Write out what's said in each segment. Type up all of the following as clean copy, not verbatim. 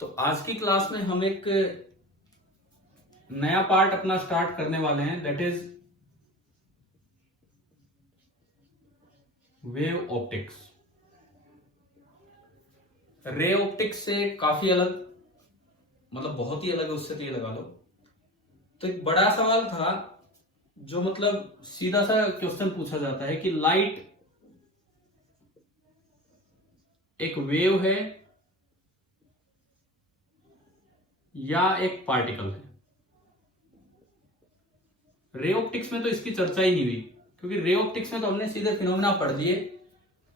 तो आज की क्लास में हम एक नया पार्ट अपना स्टार्ट करने वाले हैं, that is wave optics. Ray optics से काफी अलग, मतलब बहुत ही अलग है, उससे तो ये लगा लो। तो एक बड़ा सवाल था जो मतलब सीधा सा क्वेश्चन पूछा जाता है कि लाइट एक वेव है या एक पार्टिकल है। रे ऑप्टिक्स में तो इसकी चर्चा ही नहीं हुई, क्योंकि रे ऑप्टिक्स में तो हमने सीधे फिनोमेना पढ़ दिए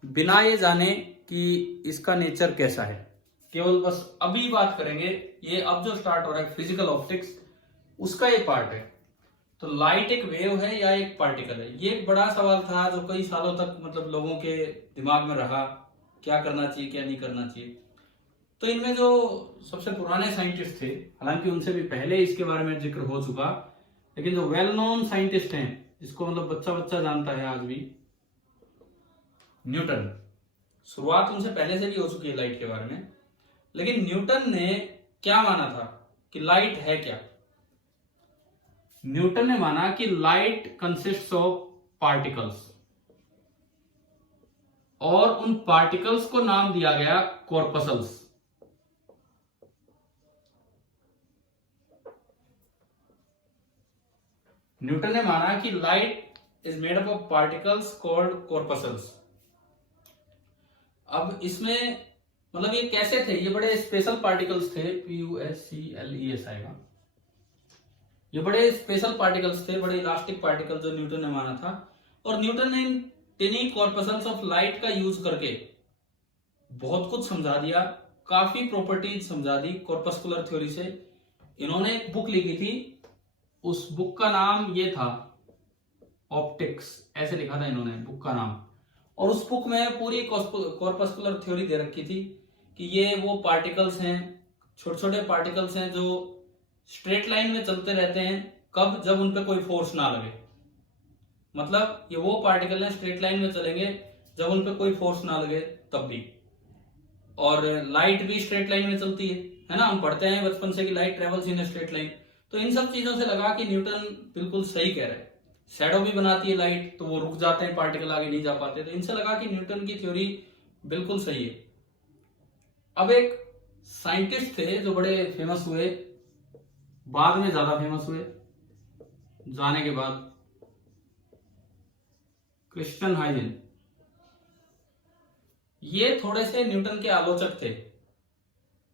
बिना ये जाने कि इसका नेचर कैसा है। केवल बस अभी बात करेंगे, ये अब जो स्टार्ट हो रहा है फिजिकल ऑप्टिक्स, उसका ये पार्ट है। तो लाइट एक वेव है या एक पार्टिकल है, ये एक बड़ा सवाल था जो कई सालों तक मतलब लोगों के दिमाग में रहा, क्या करना चाहिए क्या नहीं करना चाहिए। तो इनमें जो सबसे पुराने साइंटिस्ट थे, हालांकि उनसे भी पहले इसके बारे में जिक्र हो चुका, लेकिन जो वेल नोन साइंटिस्ट हैं, जिसको मतलब बच्चा बच्चा जानता है आज भी, न्यूटन। शुरुआत उनसे पहले से भी हो चुकी है लाइट के बारे में। लेकिन न्यूटन ने क्या माना था कि लाइट है क्या? न्यूटन ने माना कि लाइट कंसिस्ट्स ऑफ पार्टिकल्स, और उन पार्टिकल्स को नाम दिया गया कॉर्पसल्स। न्यूटन ने माना कि light is made up of particles called corpuscles. अब इसमें मतलब ये कैसे थे? ये बड़े स्पेशल पार्टिकल्स थे, PUSCLES आएगा। ये बड़े स्पेशल पार्टिकल्स थे, बड़े इलास्टिक पार्टिकल जो न्यूटन ने माना था। और न्यूटन ने इन टिनी कॉर्पसल्स ऑफ लाइट का यूज करके बहुत कुछ समझा दिया, काफी प्रॉपर्टीज समझा दी कॉर्पस्कुलर थ्योरी से। इन्होंने एक बुक लिखी थी, उस बुक का नाम ये था ऑप्टिक्स, ऐसे लिखा था इन्होंने बुक का नाम। और उस बुक में पूरी कॉर्पस्कुलर थ्योरी दे रखी थी कि ये वो पार्टिकल्स हैं, छोटे छोटे पार्टिकल्स हैं जो स्ट्रेट लाइन में चलते रहते हैं। कब? जब उन पे कोई फोर्स ना लगे। मतलब ये वो पार्टिकल हैं स्ट्रेट लाइन में चलेंगे जब उन पे कोई फोर्स ना लगे तब भी। और लाइट भी स्ट्रेट लाइन में चलती है ना, हम पढ़ते हैं बचपन से कि लाइट ट्रेवल्स इन स्ट्रेट लाइन। तो इन सब चीजों से लगा कि न्यूटन बिल्कुल सही कह रहे हैं। शैडो भी बनाती है लाइट, तो वो रुक जाते हैं, पार्टिकल आगे नहीं जा पाते। तो इनसे लगा कि न्यूटन की थ्योरी बिल्कुल सही है। अब एक साइंटिस्ट थे जो बड़े फेमस हुए, बाद में ज्यादा फेमस हुए जाने के बाद, क्रिश्चियन हाइजेन। ये थोड़े से न्यूटन के आलोचक थे।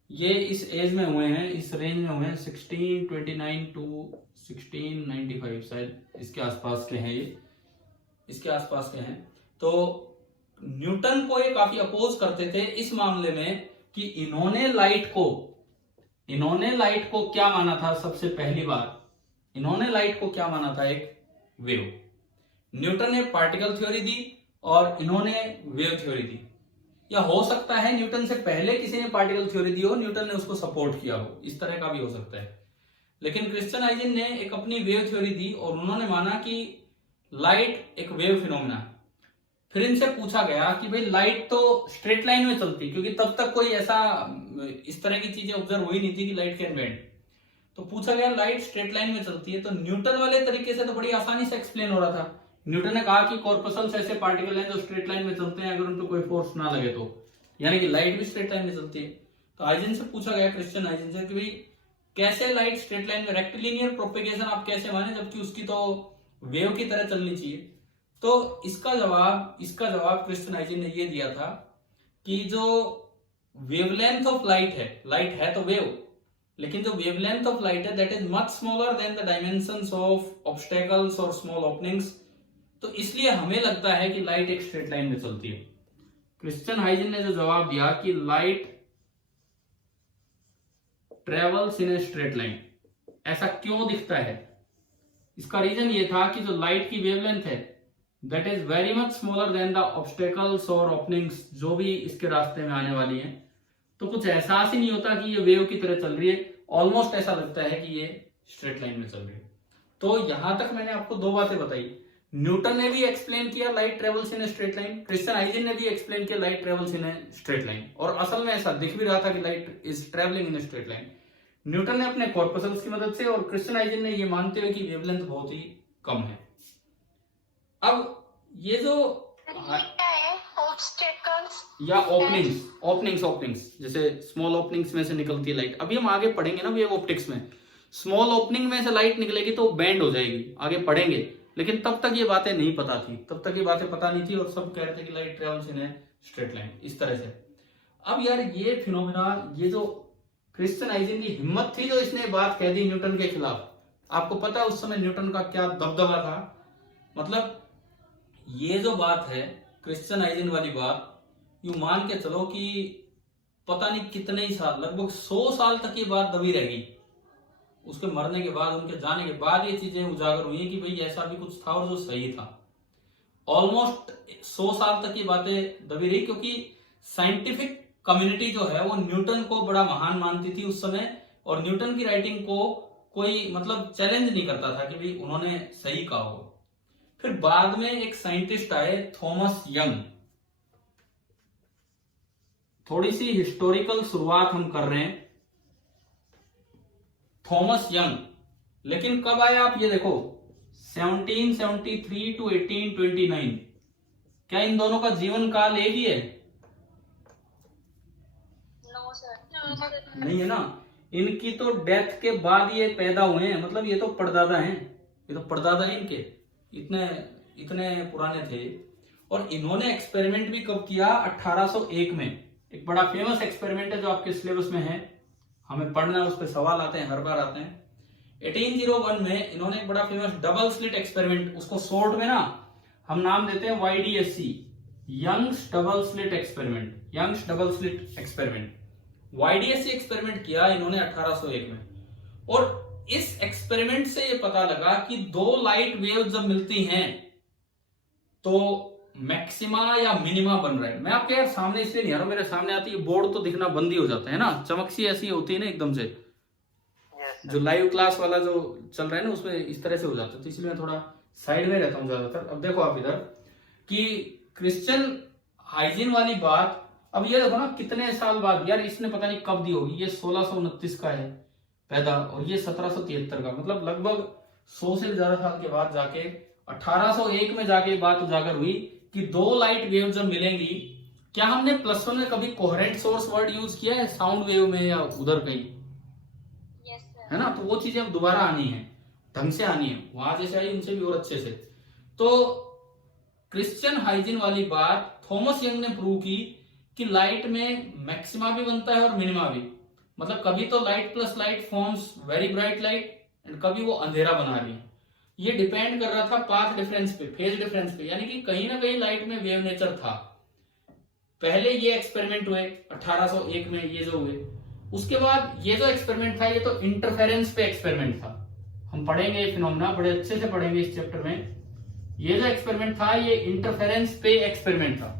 ये इस एज में हुए हैं, इस रेंज में हुए हैं, 1629 टू 1695 शायद, इसके आसपास के हैं ये, इसके आसपास के हैं। तो न्यूटन को ये काफी अपोज करते थे इस मामले में कि इन्होंने लाइट को क्या माना था? सबसे पहली बार इन्होंने लाइट को क्या माना था? एक वेव। न्यूटन ने पार्टिकल थ्योरी दी और इन्होंने वेव थ्योरी दी। या हो सकता है न्यूटन से पहले किसी ने पार्टिकल थ्योरी दी हो, न्यूटन ने उसको सपोर्ट किया हो, इस तरह का भी हो सकता है। लेकिन क्रिश्चियन हाइजेन ने एक अपनी वेव थ्योरी दी और उन्होंने माना कि लाइट एक वेव फिनोमेना है। फिर इनसे पूछा गया कि भाई लाइट तो स्ट्रेट लाइन में चलती, क्योंकि तब तक कोई ऐसा इस तरह की चीजें ऑब्जर्व हुई नहीं थी कि लाइट कैन बेंड। तो पूछा गया लाइट स्ट्रेट लाइन में चलती है, तो न्यूटन वाले तरीके से तो बड़ी आसानी से एक्सप्लेन हो रहा था। न्यूटन ने कहा कि कॉर्पसल्स ऐसे पार्टिकल हैं जो स्ट्रेट लाइन में चलते हैं अगर उन पर कोई फोर्स ना लगे तो, यानी कि लाइट भी स्ट्रेट लाइन में चलती है। तो हाइजेन से पूछा गया, क्रिश्चियन हाइजेन से, कि भाई कैसे लाइट स्ट्रेट लाइन में, रेक्टिलिनियर प्रोपेगेशन आप कैसे माने जबकि उसकी तो वेव की तरह चलनी चाहिए? तो इसका जवाब क्रिश्चियन हाइजेन ने ये दिया था कि जो वेवलेंथ ऑफ लाइट है तो वेव, लेकिन जो वेवलेंथ ऑफ लाइट है that is much smaller than the dimensions of obstacles और स्मॉल ओपनिंग्स। तो इसलिए हमें लगता है कि लाइट एक स्ट्रेट लाइन में चलती है। क्रिश्चियन हाइजेन ने जो जवाब दिया कि light travels in a straight line, ऐसा क्यों दिखता है? इसका रीजन ये था कि जो लाइट की वेवलेंथ है that is very much smaller than the obstacles और ओपनिंग्स, जो भी इसके रास्ते में आने वाली हैं। तो कुछ एहसास ही नहीं होता कि ये वेव की तरह चल रही है, ऑलमोस्ट ऐसा लगता है कि ये स्ट्रेट लाइन में चल रही है। तो यहां तक मैंने आपको दो बातें बताई। न्यूटन ने भी एक्सप्लेन किया लाइट ट्रेवल्स इन स्ट्रेट लाइन, क्रिश्चियन हाइजेन ने भी एक्सप्लेन किया लाइट ट्रेवल्स इन स्ट्रेट लाइन, और असल में ऐसा दिख भी रहा था कि light is travelling in straight line. Newton ने अपने कॉर्पसल्स की मदद से और क्रिश्चियन हाइजेन ने ये मानते हुए कि वेवलेंथ बहुत ही कम है। अब ये जो या ओपनिंग्स जैसे स्मॉल ओपनिंग्स में से निकलती है लाइट, अभी हम आगे पढ़ेंगे ना वेव ऑप्टिक्स में, स्मॉल ओपनिंग में से लाइट निकलेगी तो बैंड हो जाएगी, आगे पढ़ेंगे, लेकिन तब तक ये बातें नहीं पता थी, तब तक ये बातें पता नहीं थी और सब कह रहे थे कि लाइट ट्रेवल्स इन स्ट्रेट लाइन इस तरह से। अब यार ये फिनोमेना, ये जो क्रिश्चियन हाइजेन की हिम्मत थी जो इसने बात कह दी न्यूटन के खिलाफ, आपको पता है उस समय न्यूटन का क्या दबदबा था, मतलब ये जो बात है क्रिश्चियन हाइजेन वाली बात, यूं मान के चलो कि पता नहीं कितने ही साल, लगभग 100 साल तक ये बात दबी रहेगी। उसके मरने के बाद, उनके जाने के बाद ये चीजें उजागर हुई कि भाई ऐसा भी कुछ था और जो सही था। ऑलमोस्ट 100 साल तक ये बातें दबी रही, क्योंकि साइंटिफिक कम्युनिटी जो है वो न्यूटन को बड़ा महान मानती थी उस समय, और न्यूटन की राइटिंग को कोई मतलब चैलेंज नहीं करता था कि भाई उन्होंने सही कहा हो। फिर बाद में एक साइंटिस्ट आए थॉमस यंग, थोड़ी सी हिस्टोरिकल शुरुआत हम कर रहे हैं, थॉमस यंग, लेकिन कब आया आप ये देखो 1773 टू 1829, क्या इन दोनों का जीवन काल एक ही है? नहीं है ना, इनकी तो डेथ के बाद ये पैदा हुए हैं, मतलब ये तो परदादा हैं, ये तो परदादा इनके इतने इतने पुराने थे। और इन्होंने एक्सपेरिमेंट भी कब किया? 1801 में। एक बड़ा फेमस एक्सपेरिमेंट है जो आपके सिलेबस में है, हमें पढ़ना है, उस पर सवाल आते हैं, हर बार आते हैं। 1801 में इन्होंने एक बड़ा फेमस डबल स्लिट एक्सपेरिमेंट, उसको शॉर्ट में ना हम नाम देते हैं YDSC, Young's double slit experiment, Young's double slit experiment. YDSC experiment किया इन्होंने 1801 में, और इस एक्सपेरिमेंट से ये पता लगा कि दो लाइट वेव्स जब मिलती हैं तो मैक्सिमा या मिनिमा बन रहा है। मैं आपके यार सामने इसलिए नहीं आ रहा, मेरे सामने आती है बोर्ड तो दिखना बंद ही हो जाता है ना, चमक सी ऐसी होती है ना एकदम से, जो लाइव क्लास वाला जो चल रहा है ना उसमें इस तरह से हो जाता है, तो इसलिए मैं थोड़ा साइड में रहता हूँ ज्यादातर। अब देखो आप इधर कि क्रिश्चियन हाइजीन वाली बात, अब ये देखो ना कितने साल बाद, यार इसने पता नहीं कब दी होगी, ये 1629 का है पैदा और ये 1773 का, मतलब लगभग 100 से ज्यादा साल के बाद जाके 1801 में जाके बात उजागर हुई कि दो लाइट वेव जब मिलेंगी, क्या हमने प्लस वन में कभी कोहेरेंट सोर्स वर्ड यूज किया है साउंड वेव में या उधर कहीं? है ना, तो वो चीजें अब दोबारा आनी है, ढंग से आनी है, वहां जैसे आई उनसे भी और अच्छे से। तो क्रिश्चियन हाइजीन वाली बात थॉमस यंग ने प्रूव की कि लाइट में मैक्सिमा भी बनता है और मिनिमा भी, मतलब कभी तो light plus light forms very bright light and कभी वो अंधेरा बना रही है। ये डिपेंड कर रहा था पाथ डिफरेंस पे, फेज डिफरेंस पे, यानी कि कहीं ना कहीं लाइट में वेव नेचर था। पहले ये एक्सपेरिमेंट हुए 1801 में, ये जो हुए, उसके बाद ये जो एक्सपेरिमेंट था ये तो इंटरफेरेंस पे एक्सपेरिमेंट था, हम पढ़ेंगे ये फिनोमेना बड़े अच्छे से पढ़ेंगे इस चैप्टर में। ये जो एक्सपेरिमेंट था ये इंटरफेरेंस पे एक्सपेरिमेंट था।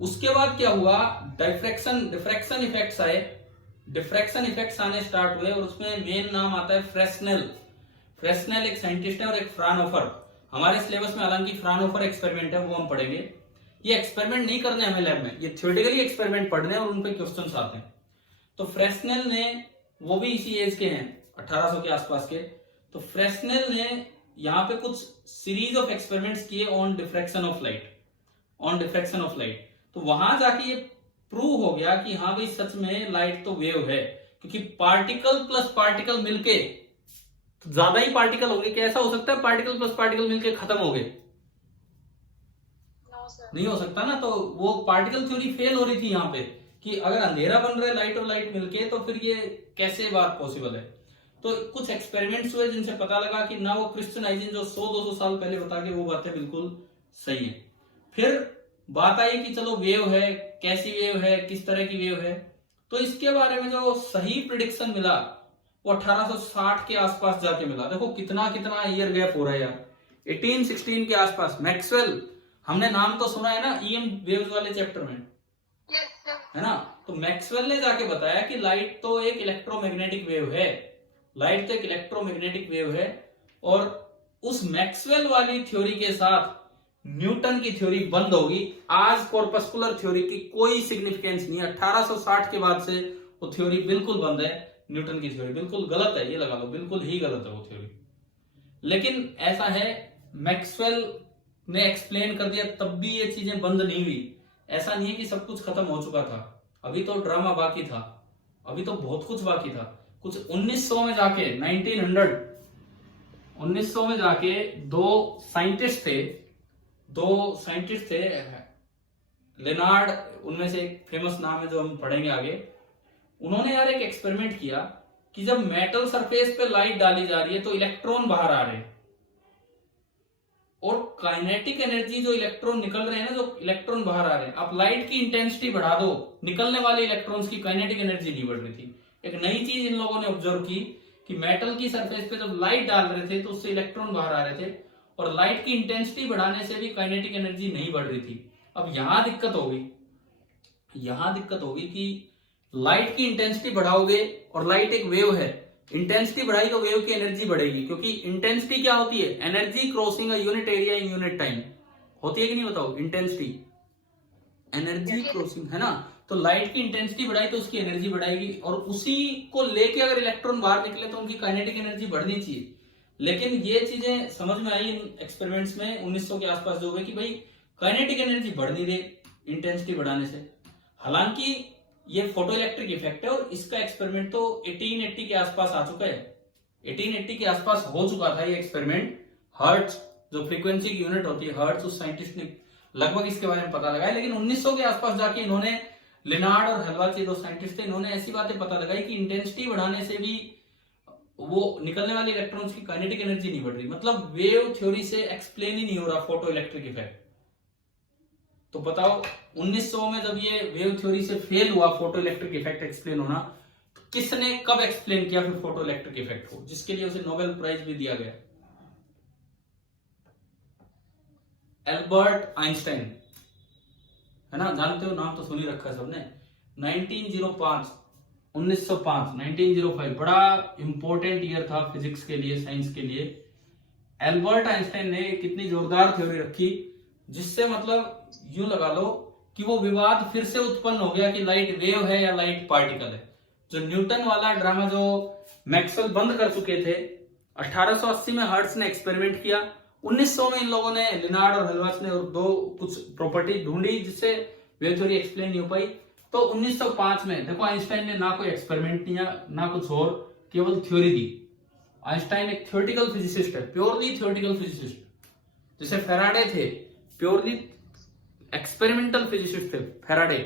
उसके बाद क्या हुआ, डिफ्रैक्शन इफेक्ट्स आए, डिफ्रैक्शन इफेक्ट्स आने स्टार्ट हुए और उसमें मेन नाम आता है फ्रेस्नेल। फ्रेस्नेल एक साइंटिस्ट है और एक फ्रानहोफर, हमारे सिलेबस में हालांकि फ्रानहोफर एक्सपेरिमेंट है वो हम पढ़ेंगे। ये एक्सपेरिमेंट नहीं करने हमें लैब में, ये थ्योरेटिकली एक्सपेरिमेंट पढ़ने और उन पे क्वेश्चंस आते हैं। तो फ्रेस्नेल ने, वो भी इसी एज के हैं 1800 के आसपास के, तो फ्रेस्नेल ने यहाँ पे कुछ सीरीज ऑफ एक्सपेरिमेंट्स किए on diffraction of light, on diffraction of light. तो वहां जाके ये प्रूव हो गया कि हाँ भाई सच में लाइट तो वेव है, क्योंकि पार्टिकल प्लस पार्टिकल मिलके तो ज्यादा ही पार्टिकल हो गए। क्या ऐसा हो सकता है पार्टिकल प्लस पार्टिकल मिलके खत्म हो गए? नहीं हो सकता ना, तो वो पार्टिकल थ्योरी फेल हो रही थी यहाँ पे कि अगर अंधेरा बन रहा है लाइट और लाइट मिलके तो फिर ये कैसे बात पॉसिबल है। तो कुछ एक्सपेरिमेंट्स हुए जिनसे पता लगा कि ना वो क्रिश्चियन हाइजीन जो 100-200 साल पहले बता के वो बातें बिल्कुल सही है। फिर बात आई कि चलो वेव है, कैसी वेव है, किस तरह की वेव है, तो इसके बारे में जो सही प्रिडिक्शन मिला वो 1860 के आसपास जाके मिला। देखो कितना कितना ईयर गैप हो रहा है यार, 1816 के आसपास। मैक्सवेल, हमने नाम तो सुना है ना ईएम वेव्स वाले चैप्टर में, है ना, तो मैक्सवेल ने जाके बताया कि लाइट तो एक इलेक्ट्रोमैग्नेटिक वेव है, लाइट तो एक इलेक्ट्रोमैग्नेटिक वेव है और उस मैक्सवेल वाली थ्योरी के साथ न्यूटन की थ्योरी बंद होगी। आज कॉर्पस्कुलर थ्योरी की कोई सिग्निफिकेंस नहीं है। 1860 के बाद से वो थ्योरी बिल्कुल बंद है। न्यूटन की थ्योरी बिल्कुल गलत है, ये लगा लो, बिल्कुल ही गलत है वो थ्योरी। लेकिन ऐसा है, मैक्सवेल ने एक्सप्लेन कर दिया तब भी ये चीजें बंद नहीं हुई। ऐसा नहीं है कि सब कुछ खत्म हो चुका था, अभी तो ड्रामा बाकी था, अभी तो बहुत कुछ बाकी था। कुछ 1900 में जाके 1900 में जाके दो साइंटिस्ट थे लेनार्ड, उनमें से एक फेमस नाम है जो हम पढ़ेंगे आगे। उन्होंने यार एक एक्सपेरिमेंट किया कि जब मेटल सरफेस पे लाइट डाली जा रही है तो इलेक्ट्रॉन बाहर आ रहे हैं, और काइनेटिक एनर्जी जो इलेक्ट्रॉन निकल रहे हैं ना, जो इलेक्ट्रॉन बाहर आ रहे हैं, आप लाइट की इंटेंसिटी बढ़ा दो, निकलने वाले इलेक्ट्रॉन्स की काइनेटिक एनर्जी नहीं बढ़ रही थी। एक नई चीज इन लोगों ने ऑब्जर्व की कि मेटल की सरफेस पे जब लाइट डाल रहे थे तो उससे इलेक्ट्रॉन बाहर आ रहे थे, और लाइट की इंटेंसिटी बढ़ाने से भी काइनेटिक एनर्जी नहीं बढ़ रही थी। अब यहां दिक्कत होगी कि लाइट की इंटेंसिटी बढ़ाओगे, और लाइट एक वेव है, इंटेंसिटी बढ़ाई तो वेव की एनर्जी बढ़ेगी, क्योंकि इंटेंसिटी क्या होती है? Energy crossing a unit area in unit time होती है कि नहीं, बताओ? इंटेंसिटी एनर्जी क्रॉसिंग है ना। तो लाइट की इंटेंसिटी बढ़ाई तो उसकी एनर्जी बढ़ाएगी, और उसी को लेके अगर इलेक्ट्रॉन बाहर निकले तो उनकी काइनेटिक एनर्जी बढ़नी चाहिए। लेकिन ये चीजें समझ में आई इन एक्सपेरिमेंट्स में 1900 के आसपास जो हुए कि भाई काइनेटिक एनर्जी बढ़ नहीं रही इंटेंसिटी बढ़ाने से। हालांकि ये फोटो इलेक्ट्रिक इफेक्ट है, और इसका एक्सपेरिमेंट तो 1880 के आसपास आ चुका है। 1880 के आसपास हो चुका था ये एक्सपेरिमेंट। हर्ट्ज जो फ्रीक्वेंसी की यूनिट होती है, हर्ट्ज, उस साइंटिस्ट ने लगभग इसके बारे में पता लगाया। लेकिन 1900 के आसपास जाके इन्होंने, लिनार्ड और हेल्वाची दो साइंटिस्ट थे, इन्होंने ऐसी बातें पता लगाई कि इंटेंसिटी बढ़ाने से भी वो निकलने वाले इलेक्ट्रॉन्स की काइनेटिक एनर्जी नहीं बढ़ रही। मतलब वेव थ्योरी से एक्सप्लेन ही नहीं हो रहा फोटो इलेक्ट्रिक इफेक्ट। तो बताओ 1900 में जब ये वेव थ्योरी से फेल हुआ फोटो इलेक्ट्रिक इफेक्ट एक्सप्लेन होना, तो किसने कब एक्सप्लेन किया फिर फोटो इलेक्ट्रिक इफेक्ट को, जिसके लिए उसे नोबेल प्राइज भी दिया गया? एल्बर्ट आइंस्टाइन, है ना, जानते हो, नाम तो सुन ही रखा है सबने। 1905 बड़ा इंपॉर्टेंट ईयर था फिजिक्स के लिए, साइंस के लिए। एल्बर्ट आइंस्टाइन ने कितनी जोरदार थ्योरी रखी, जिससे मतलब यूं लगा लो कि वो विवाद फिर से उत्पन्न हो गया कि लाइट वेव है या लाइट पार्टिकल है। जो न्यूटन वाला ड्रामा जो मैक्सवेल बंद कर चुके थे, 1880 में हर्ट्ज ने एक्सपेरिमेंट किया, 1900 में इन लोगों ने, लिनार्ड और हेल्वाच ने, और दो कुछ प्रॉपर्टी ढूंढी जिससे वेव थ्योरी एक्सप्लेन नहीं हो पाई। तो 1905 में देखो, आइंस्टाइन ने ना कोई एक्सपेरिमेंट किया ना कुछ और, केवल थ्योरी दी। आइंस्टाइन एक थ्योरेटिकल फिजिसिस्ट है, प्योरली थ्योरेटिकल फिजिसिस्ट। जैसे फेराडे थे, प्योरली एक्सपेरिमेंटल फिजिसिस्ट थे फेराडे,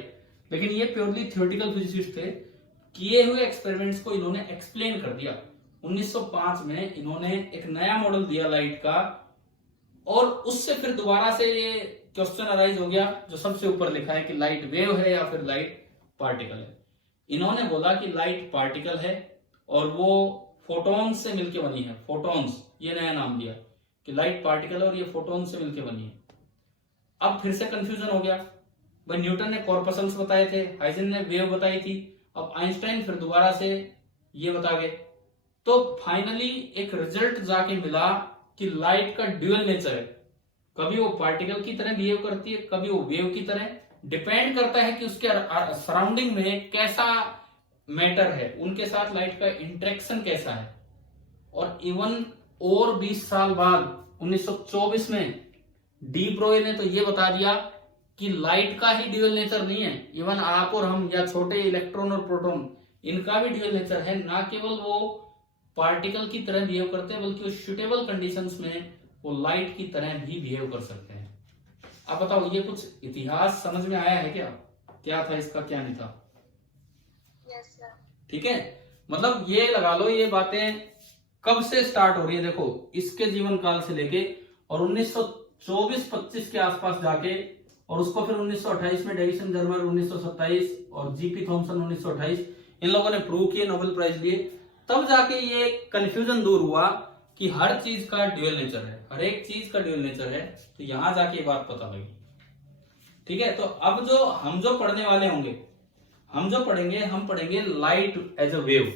लेकिन ये प्योरली थ्योरेटिकल फिजिसिस्ट थे। किए हुए एक्सपेरिमेंट्स को इन्होंने एक्सप्लेन कर दिया। 1905 में इन्होंने एक नया मॉडल दिया लाइट का, और उससे फिर दोबारा से ये क्वेश्चन अराइज हो गया जो सबसे ऊपर लिखा है कि लाइट वेव है या फिर लाइट पार्टिकल है। इन्होंने बोला कि लाइट पार्टिकल है, और वो फोटॉन्स से मिलकर बनी है। फोटॉन्स, ये नया नाम दिया कि लाइट पार्टिकल है और ये फोटॉन्स से मिलकर बनी है। अब फिर से कंफ्यूजन हो गया, भाई न्यूटन ने कॉर्पसल्स बताए थे, हाइजन ने वेव बताई थी, अब आइंस्टाइन फिर दोबारा से ये बता गए। तो फाइनली एक रिजल्ट जाके मिला कि लाइट का ड्यूअल नेचर है, कभी वो पार्टिकल की तरह बिहेव करती है, कभी वो वेव की तरह। डिपेंड करता है कि उसके सराउंडिंग में कैसा मैटर है, उनके साथ लाइट का इंटरेक्शन कैसा है। और इवन और 20 साल बाद 1924 में डी ब्रोई ने तो ये बता दिया कि लाइट का ही ड्यूअल नेचर नहीं है, इवन आप और हम या छोटे इलेक्ट्रॉन और प्रोटॉन, इनका भी ड्यूअल नेचर है। ना केवल वो पार्टिकल की तरह बिहेव करते हैं, बल्कि वो सुटेबल कंडीशंस में वो लाइट की तरह भी बिहेव कर सकते हैं। अब बताओ, ये कुछ इतिहास समझ में आया है क्या? क्या था इसका, क्या नहीं था? ठीक है, मतलब ये लगा लो, ये बातें कब से स्टार्ट हो रही है, देखो इसके जीवन काल से लेके, और 1924-25 के आसपास जाके, और उसको फिर 1928 में डेविसन जर्मर 1927 और जीपी थॉमसन 1928, इन लोगों ने प्रूव किए, नोबेल प्राइज लिए। तब जाके ये कंफ्यूजन दूर हुआ कि हर चीज का ड्यूअल नेचर है, हर एक चीज का ड्यूअल नेचर है। तो यहां जाके ये बात पता लगी। ठीक है, तो अब जो हम जो पढ़ने वाले होंगे, हम पढ़ेंगे light as a wave,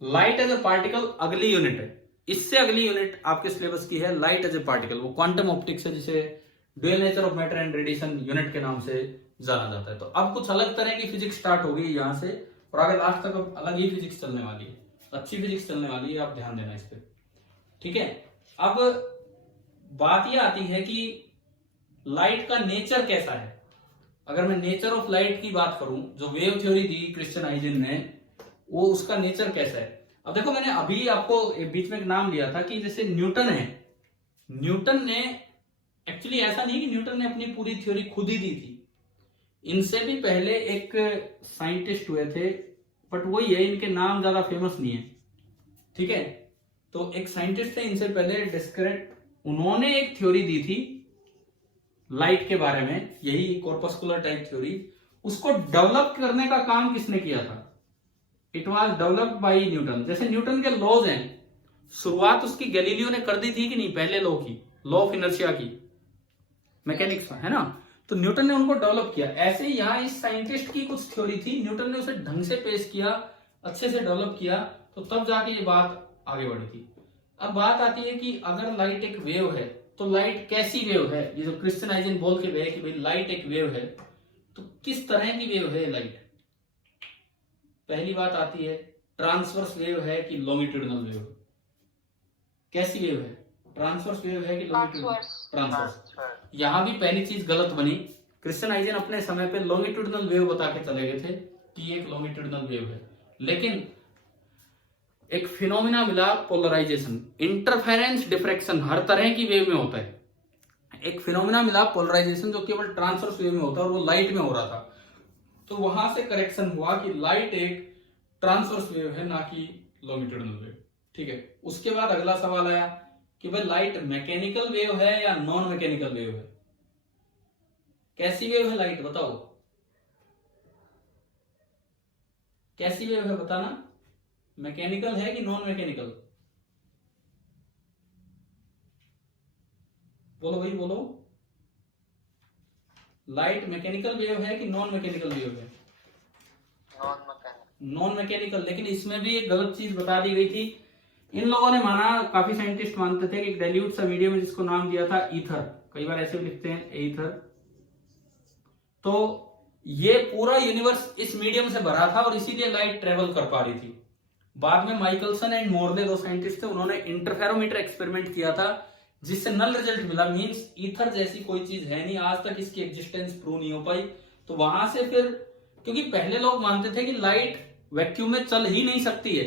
light as a particle अगली यूनिट है। इससे अगली यूनिट आपके सिलेबस की है लाइट एज ए पार्टिकल, वो क्वांटम ऑप्टिक्स है, जिसे dual nature of matter and radiation unit के नाम से जाना जाता है। तो अब कुछ अलग तरह की फिजिक्स स्टार्ट होगी यहाँ से, और आगे लास्ट तक अब अलग ही फिजिक्स चलने वाली है, अच्छी फिजिक्स चलने वाली है, आप ध्यान देना इस पे, ठीक है। अब बात यह आती है कि लाइट का नेचर कैसा है। अगर मैं नेचर ऑफ लाइट की बात करूं, जो वेव थ्योरी दी क्रिश्चियन आइजन ने, वो उसका नेचर कैसा है। अब देखो, मैंने अभी आपको बीच में एक नाम लिया था कि जैसे न्यूटन है, न्यूटन ने एक्चुअली ऐसा नहीं कि न्यूटन ने अपनी पूरी थ्योरी खुद ही दी थी, इनसे भी पहले एक साइंटिस्ट हुए थे, बट वही है, इनके नाम ज्यादा फेमस नहीं है, ठीक है। तो एक साइंटिस्ट थे इनसे पहले, डिस्क्रेट, उन्होंने एक थ्योरी दी थी लाइट के बारे में, यही कॉर्पस्कुलर टाइप थ्योरी। उसको डेवलप करने का काम किसने किया था? It was developed by Newton. जैसे न्यूटन के लॉज हैं, शुरुआत उसकी गैलीलियो ने कर दी थी कि नहीं, पहले लॉ की, लॉ ऑफ इनर्शिया की, मैकेनिक्स है ना, तो न्यूटन ने उनको डेवलप किया। ऐसे ही यहाँ इस साइंटिस्ट की कुछ थ्योरी थी, न्यूटन ने उसे ढंग से पेश किया, अच्छे से डेवलप किया, तो तब जाके ये बात आगे बढ़ी थी। अब बात आती है कि अगर लाइट एक वेव है, तो लाइट कैसी वेव है? ये जो क्रिश्चियन आइजन बोल के गए कि भाई लाइट एक वेव है, तो किस तरह की वेव है लाइट? पहली बात आती है, ट्रांसवर्स वेव है कि लॉन्गिट्यूडिनल वेव? कैसी वेव है? ट्रांसवर्स वेव है कि लॉन्गिट्यूडिनल? ट्रांसवर्स। यहां भी पहली चीज गलत बनी। क्रिश्चियन आइजन अपने समय पे लॉन्गिट्यूडिनल वेव बता के चले गए थे कि एक लॉन्गिट्यूडिनल वेव है, लेकिन एक फिनोमिना मिला पोलराइजेशन, इंटरफेरेंस डिफ्रैक्शन हर तरह की वेव में होता है। एक फिनोमिना मिला पोलराइजेशन जो केवल ट्रांसवर्स वेव में होता है, और वो लाइट में हो रहा था। तो वहां से करेक्शन हुआ कि लाइट एक ट्रांसवर्स वेव है, ना कि लॉन्गिट्यूडिनल वेव, ठीक है। उसके बाद अगला सवाल आया कि भाई लाइट मैकेनिकल वेव है या नॉन मैकेनिकल वेव है? कैसी वेव है लाइट, बताओ कैसी वेव है, बताना। मैकेनिकल है कि नॉन मैकेनिकल? बोलो भाई बोलो, लाइट मैकेनिकल वेव है कि नॉन मैकेनिकल वेव है? Non mechanical. लेकिन इसमें भी एक गलत चीज बता दी गई थी। इन लोगों ने माना, काफी साइंटिस्ट मानते थे कि एक डाइल्यूट सा मीडियम है जिसको नाम दिया था ईथर, कई बार ऐसे भी लिखते हैं ईथर। तो ये पूरा यूनिवर्स इस मीडियम से भरा था और इसीलिए लाइट ट्रेवल कर पा रही थी। बाद में माइकलसन एंड मोरले, दो साइंटिस्ट थे, उन्होंने इंटरफेरोमीटर एक्सपेरिमेंट किया था, जिससे नल रिजल्ट मिला। मींस ईथर जैसी कोई चीज है नहीं, आज तक इसकी एग्जिस्टेंस प्रूव नहीं हो पाई। तो वहां से फिर, क्योंकि पहले लोग मानते थे कि लाइट वैक्यूम में चल ही नहीं सकती है,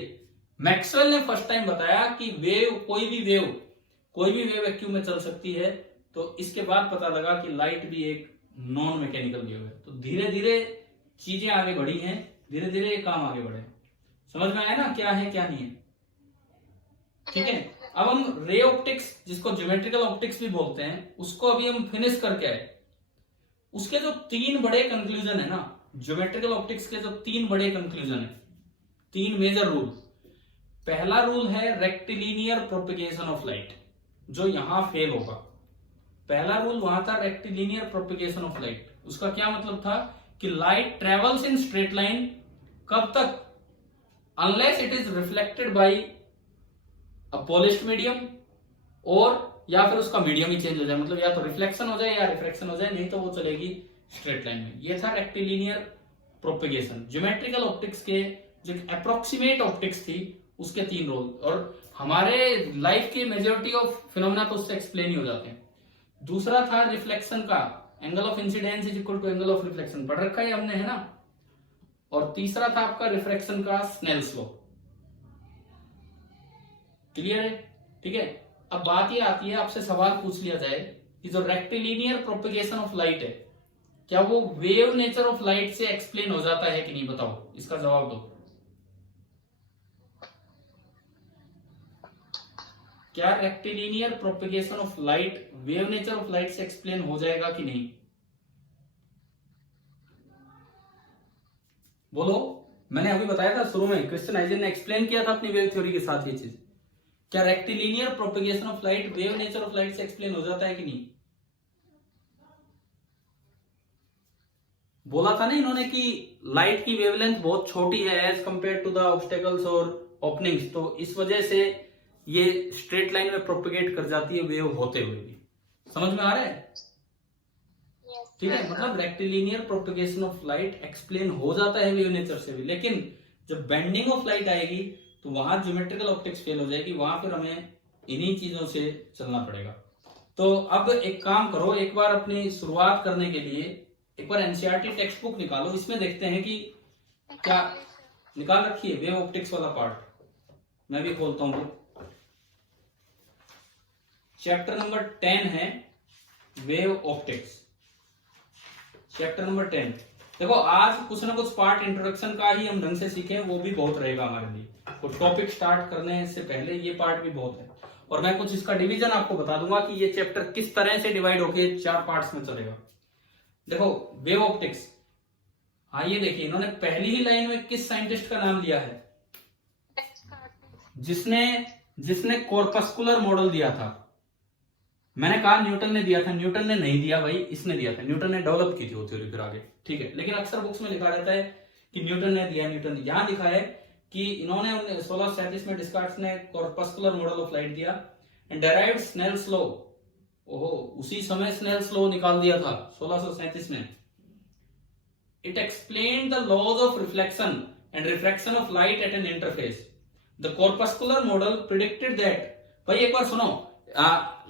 मैक्सवेल ने फर्स्ट टाइम बताया कि वेव, कोई भी वेव वैक्यूम में चल सकती है। तो इसके बाद पता लगा कि लाइट भी एक नॉन मैकेनिकल वेव है। तो धीरे धीरे चीजें आगे बढ़ी हैं, धीरे धीरे ये काम आगे बढ़े। समझ में आया ना क्या है क्या नहीं है, ठीक है। अब हम रे ऑप्टिक्स, जिसको ज्योमेट्रिकल ऑप्टिक्स भी बोलते हैं, उसको अभी हम फिनिश करके आए। उसके जो 3 बड़े कंक्लूजन है ना, ज्योमेट्रिकल ऑप्टिक्स के जो 3 बड़े कंक्लूजन है, 3 मेजर रूल। पहला रूल है रेक्टिलिनियर प्रोपिगेशन ऑफ लाइट, जो यहां फेल होगा। पहला रूल वहां था रेक्टिलिनियर प्रोपिगेशन ऑफ लाइट। उसका क्या मतलब था कि लाइट ट्रेवल्स इन स्ट्रेट लाइन, कब तक? Unless it is reflected by a polished medium, और या फिर उसका मीडियम ही चेंज हो जाए, मतलब या तो रिफ्लेक्शन हो जाए या रिफ्रैक्शन हो जाए, नहीं तो वो चलेगी स्ट्रेट लाइन में। ये था रेक्टिलिनियर प्रोपिगेशन। ज्योमेट्रिकल ऑप्टिक्स के जो अप्रोक्सीमेट ऑप्टिक्स थी, उसके 3 रोल, और हमारे लाइफ की मेजोरिटी ऑफ फिनोमेना तो उससे एक्सप्लेन ही हो जाते हैं। दूसरा था रिफ्लेक्शन का, angle of incidence is equal to angle of reflection, पढ़ रखा है हमने, है ना। और तीसरा था आपका रिफ्रैक्शन का स्नेल्स लॉ। क्लियर है, ठीक है। अब बात ये आती है, आपसे सवाल पूछ लिया जाए कि जो रेक्टिलिनियर प्रोपिगेशन ऑफ लाइट है, क्या वो वेव नेचर ऑफ लाइट से एक्सप्लेन हो जाता है कि नहीं, बताओ, इसका जवाब दो। क्या rectilinear propagation of light wave nature of light से एक्सप्लेन हो जाएगा कि नहीं? बोलो। मैंने अभी बताया था शुरू में, क्रिश्चियन आइजन ने एक्सप्लेन किया था अपनी वेव थ्योरी के साथ ये चीज। क्या rectilinear propagation of light wave nature of light से एक्सप्लेन हो जाता है कि नहीं? बोला था ना इन्होंने कि लाइट की वेवलेंथ बहुत छोटी है as compared to the obstacles और ओपनिंग्स, तो इस वजह से ये स्ट्रेट लाइन में प्रोपेगेट कर जाती है वेव होते हुए भी। समझ में आ रहा है? ठीक है, मतलब rectilinear propagation of light explain हो जाता है वेव नेचर से भी, लेकिन जब बेंडिंग ऑफ लाइट आएगी तो वहां ज्योमेट्रिकल ऑप्टिक्स फेल हो जाएगी, वहां फिर हमें इन्हीं चीजों से चलना पड़ेगा। तो अब एक काम करो, एक बार अपनी शुरुआत करने के लिए एक बार एनसीईआरटी टेक्स्ट बुक निकालो, इसमें देखते हैं कि क्या निकाल रखी है वेव ऑप्टिक्स वाला पार्ट। मैं भी खोलता हूं बुक। चैप्टर नंबर 10 है वेव ऑप्टिक्स, चैप्टर नंबर 10। देखो आज कुछ ना कुछ पार्ट इंट्रोडक्शन का ही हम ढंग से सीखें, वो भी बहुत रहेगा हमारे लिए। तो टॉपिक स्टार्ट करने से पहले ये पार्ट भी बहुत है, और मैं कुछ इसका डिवीजन आपको बता दूंगा कि ये चैप्टर किस तरह से डिवाइड होके 4 पार्ट्स में चलेगा। देखो वेव ऑप्टिक्स, हाँ ये देखिए इन्होंने पहली ही लाइन में किस साइंटिस्ट का नाम लिया है, जिसने कॉर्पस्कुलर मॉडल दिया था। मैंने कहा न्यूटन ने दिया था, न्यूटन ने नहीं दिया भाई, इसने दिया था। न्यूटन ने डेवलप की थी वो थ्योरी फिर आगे, ठीक है, लेकिन अक्सर बुक्स में लिखा रहता है कि न्यूटन ने दिया, न्यूटन। यहां लिखा है कि इन्होंने 1637 में डिस्कार्ट्स ने कॉर्पस्कुलर मॉडल ऑफ लाइट दिया एंड डेराइव्ड स्नेल्स लॉ। ओहो, उसी समय स्नेल्स लॉ निकाल दिया था 1637 में। It explained the laws of reflection and refraction of light at an interface. The corpuscular model predicted that. भाई एक बार सुनो,